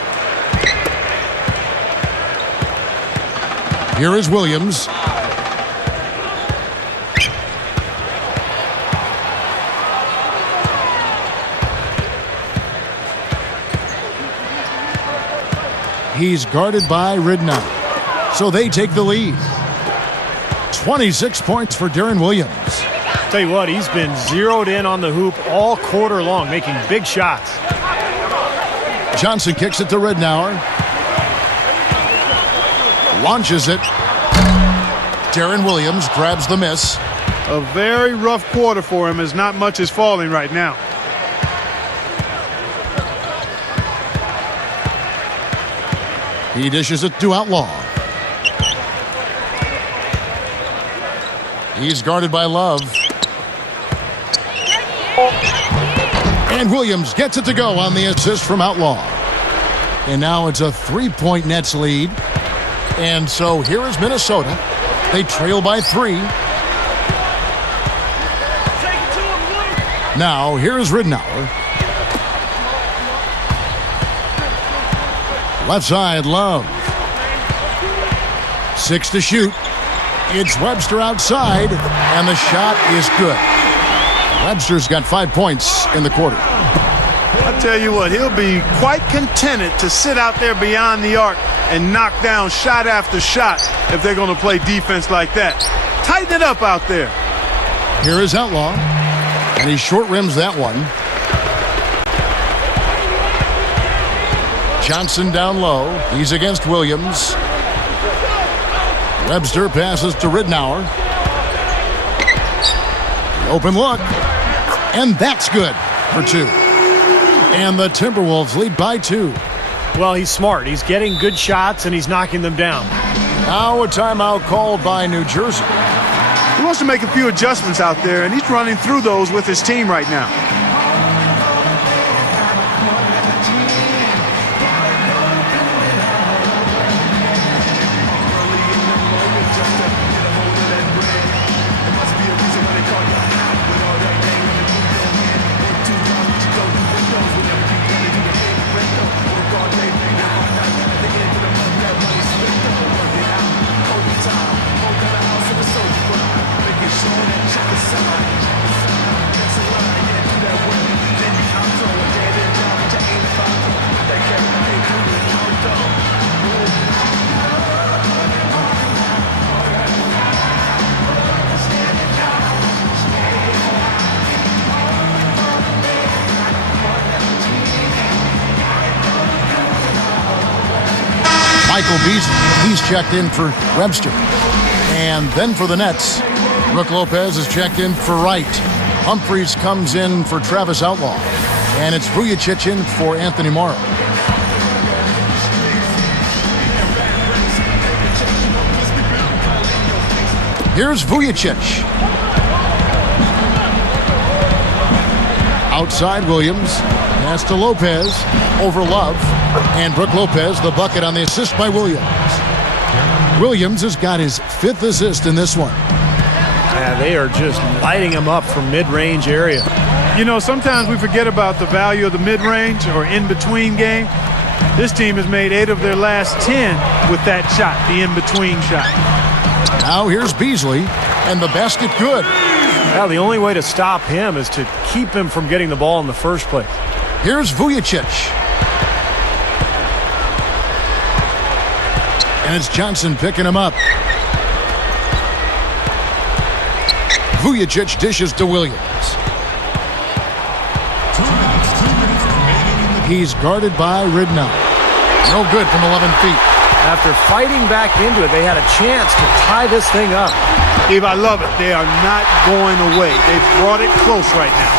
Here is Williams. He's guarded by Ridnour. So they take the lead. 26 points for Deron Williams. Tell you what, he's been zeroed in on the hoop all quarter long, making big shots. Johnson kicks it to Ridnour. Launches it. Deron Williams grabs the miss. A very rough quarter for him as not much is falling right now. He dishes it to Outlaw. He's guarded by Love. And Williams gets it to go on the assist from Outlaw. And now it's a 3-point Nets lead. And so here is Minnesota. They trail by 3. Now here is Ridnour. Left side, Love. 6 to shoot. It's Webster outside, and the shot is good. Webster's got 5 points in the quarter. I tell you what, he'll be quite contented to sit out there beyond the arc and knock down shot after shot if they're going to play defense like that. Tighten it up out there. Here is Outlaw, and he short rims that one. Johnson down low. He's against Williams. Webster passes to Ridnour. Open look. And that's good for 2. And the Timberwolves lead by 2. Well, he's smart. He's getting good shots, and he's knocking them down. Now a timeout called by New Jersey. He wants to make a few adjustments out there, and he's running through those with his team right now. Michael Beasley, he's checked in for Webster. And then for the Nets, Brook Lopez is checked in for Wright. Humphries comes in for Travis Outlaw. And it's Vujicic in for Anthony Morrow. Here's Vujicic. Outside Williams. Pass to Lopez. Over Love. And Brook Lopez, the bucket on the assist by Williams. Williams has got his 5th assist in this one. Yeah, they are just lighting him up from mid-range area. You know, sometimes we forget about the value of the mid-range or in-between game. This team has made 8 of their last 10 with that shot, the in-between shot. Now here's Beasley, and the basket good. Well, the only way to stop him is to keep him from getting the ball in the first place. Here's Vujicic. And it's Johnson picking him up. Vujicic dishes to Williams. He's guarded by Ridnour. No good from 11 feet. After fighting back into it, they had a chance to tie this thing up. Steve, I love it. They are not going away. They've brought it close right now.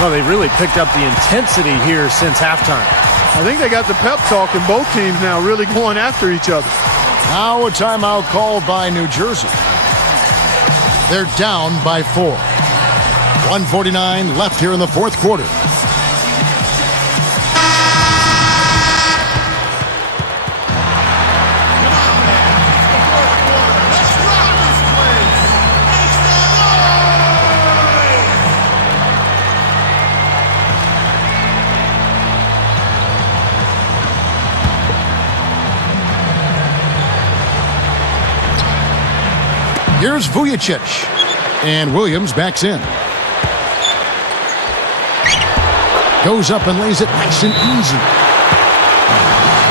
Well, they really picked up the intensity here since halftime. I think they got the pep talk in both teams now, really going after each other. Now a timeout called by New Jersey. They're down by 4. 1:49 left here in the fourth quarter. Here's Vujicic. And Williams backs in. Goes up and lays it nice and easy.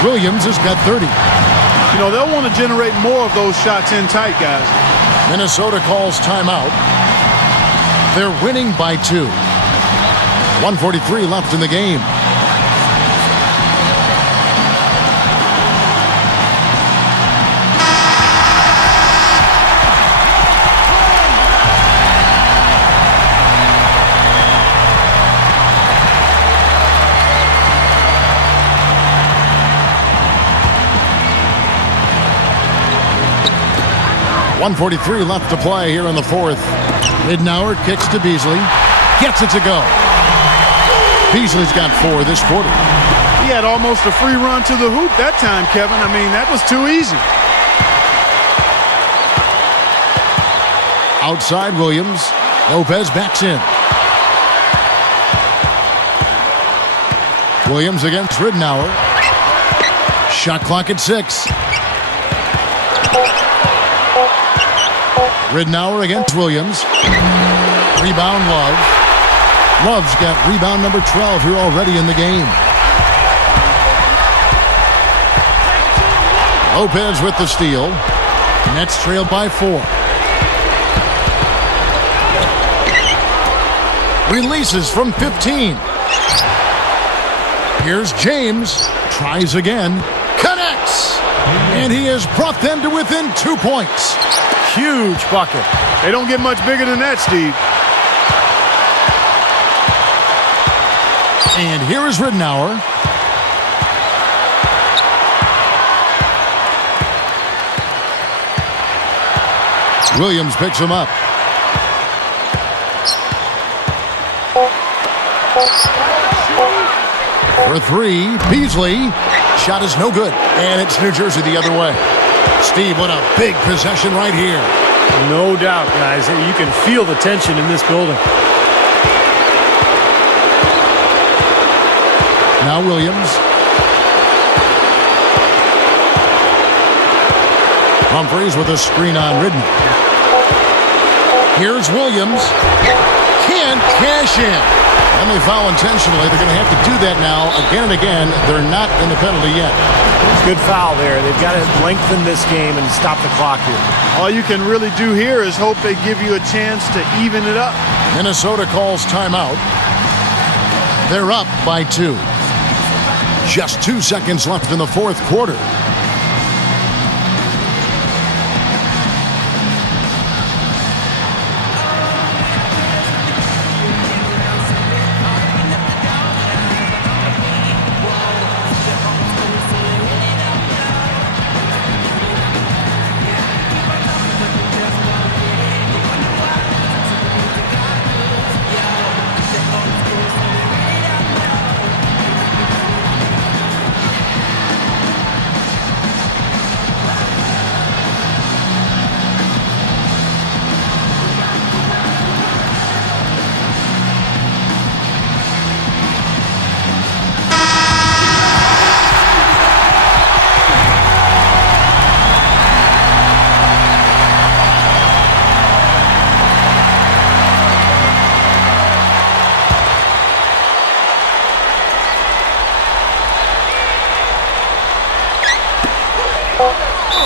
Williams has got 30. You know, they'll want to generate more of those shots in tight, guys. Minnesota calls timeout. They're winning by 2. 1:43 left in the game. .143 left to play here in the fourth. Ridnour kicks to Beasley. Gets it to go. Beasley's got 4 this quarter. He had almost a free run to the hoop that time, Kevin. I mean, that was too easy. Outside Williams. Lopez backs in. Williams against Ridnour. Shot clock at 6. Ridnour against Williams. Rebound Love. Love's got rebound number 12 here already in the game. Lopez with the steal. Nets trail by 4. Releases from 15. Here's James. Tries again. Connects. And he has brought them to within 2 points. Huge bucket. They don't get much bigger than that, Steve. And here is Ridnour. Williams picks him up. For 3, Beasley. Shot is no good. And it's New Jersey the other way. Steve, what a big possession right here. No doubt, guys. You can feel the tension in this building. Now Williams. Humphreys with a screen on Ridnour. Here's Williams. Can't cash in. And they foul intentionally. They're going to have to do that now again and again. They're not in the penalty yet. Good foul there. They've got to lengthen this game and stop the clock here. All you can really do here is hope they give you a chance to even it up. Minnesota calls timeout. They're up by 2. Just 2 seconds left in the fourth quarter.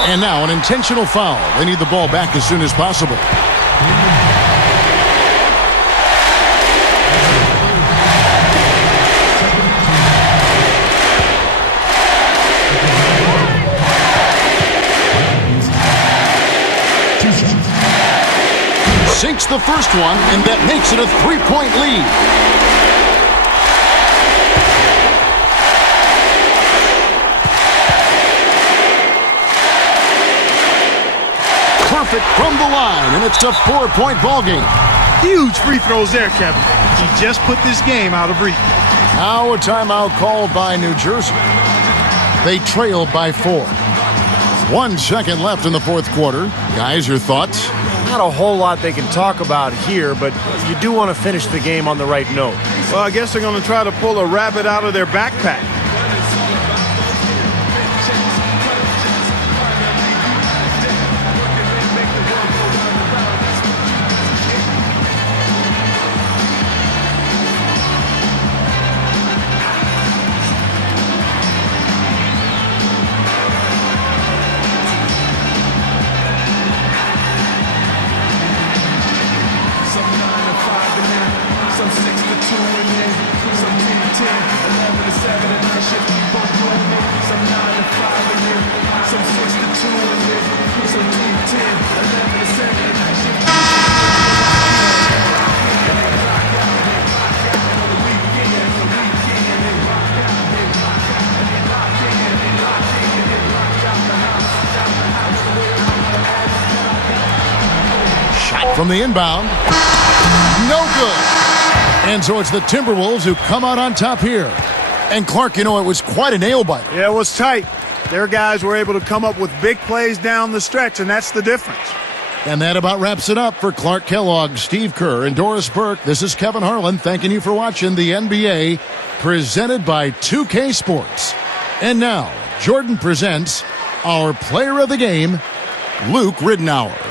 And now an intentional foul. They need the ball back as soon as possible. Sinks the first one, and that makes it a 3-point lead. perfect from the line, and it's a 4-point ball game. Huge free throws there, Kevin. He just put this game out of reach. Now a timeout called by New Jersey. They trailed by 4. 1 second left in the fourth quarter. Guys, your thoughts? Not a whole lot they can talk about here, but you do want to finish the game on the right note. Well, I guess they're going to try to pull a rabbit out of their backpack. From the inbound, no good. And so it's the Timberwolves who come out on top here. And Clark, you know, it was quite a nail-biter. Yeah, it was tight. Their guys were able to come up with big plays down the stretch, and that's the difference. And that about wraps it up for Clark Kellogg, Steve Kerr, and Doris Burke. This is Kevin Harlan thanking you for watching the NBA presented by 2K Sports. And now, Jordan presents our player of the game, Luke Ridnour.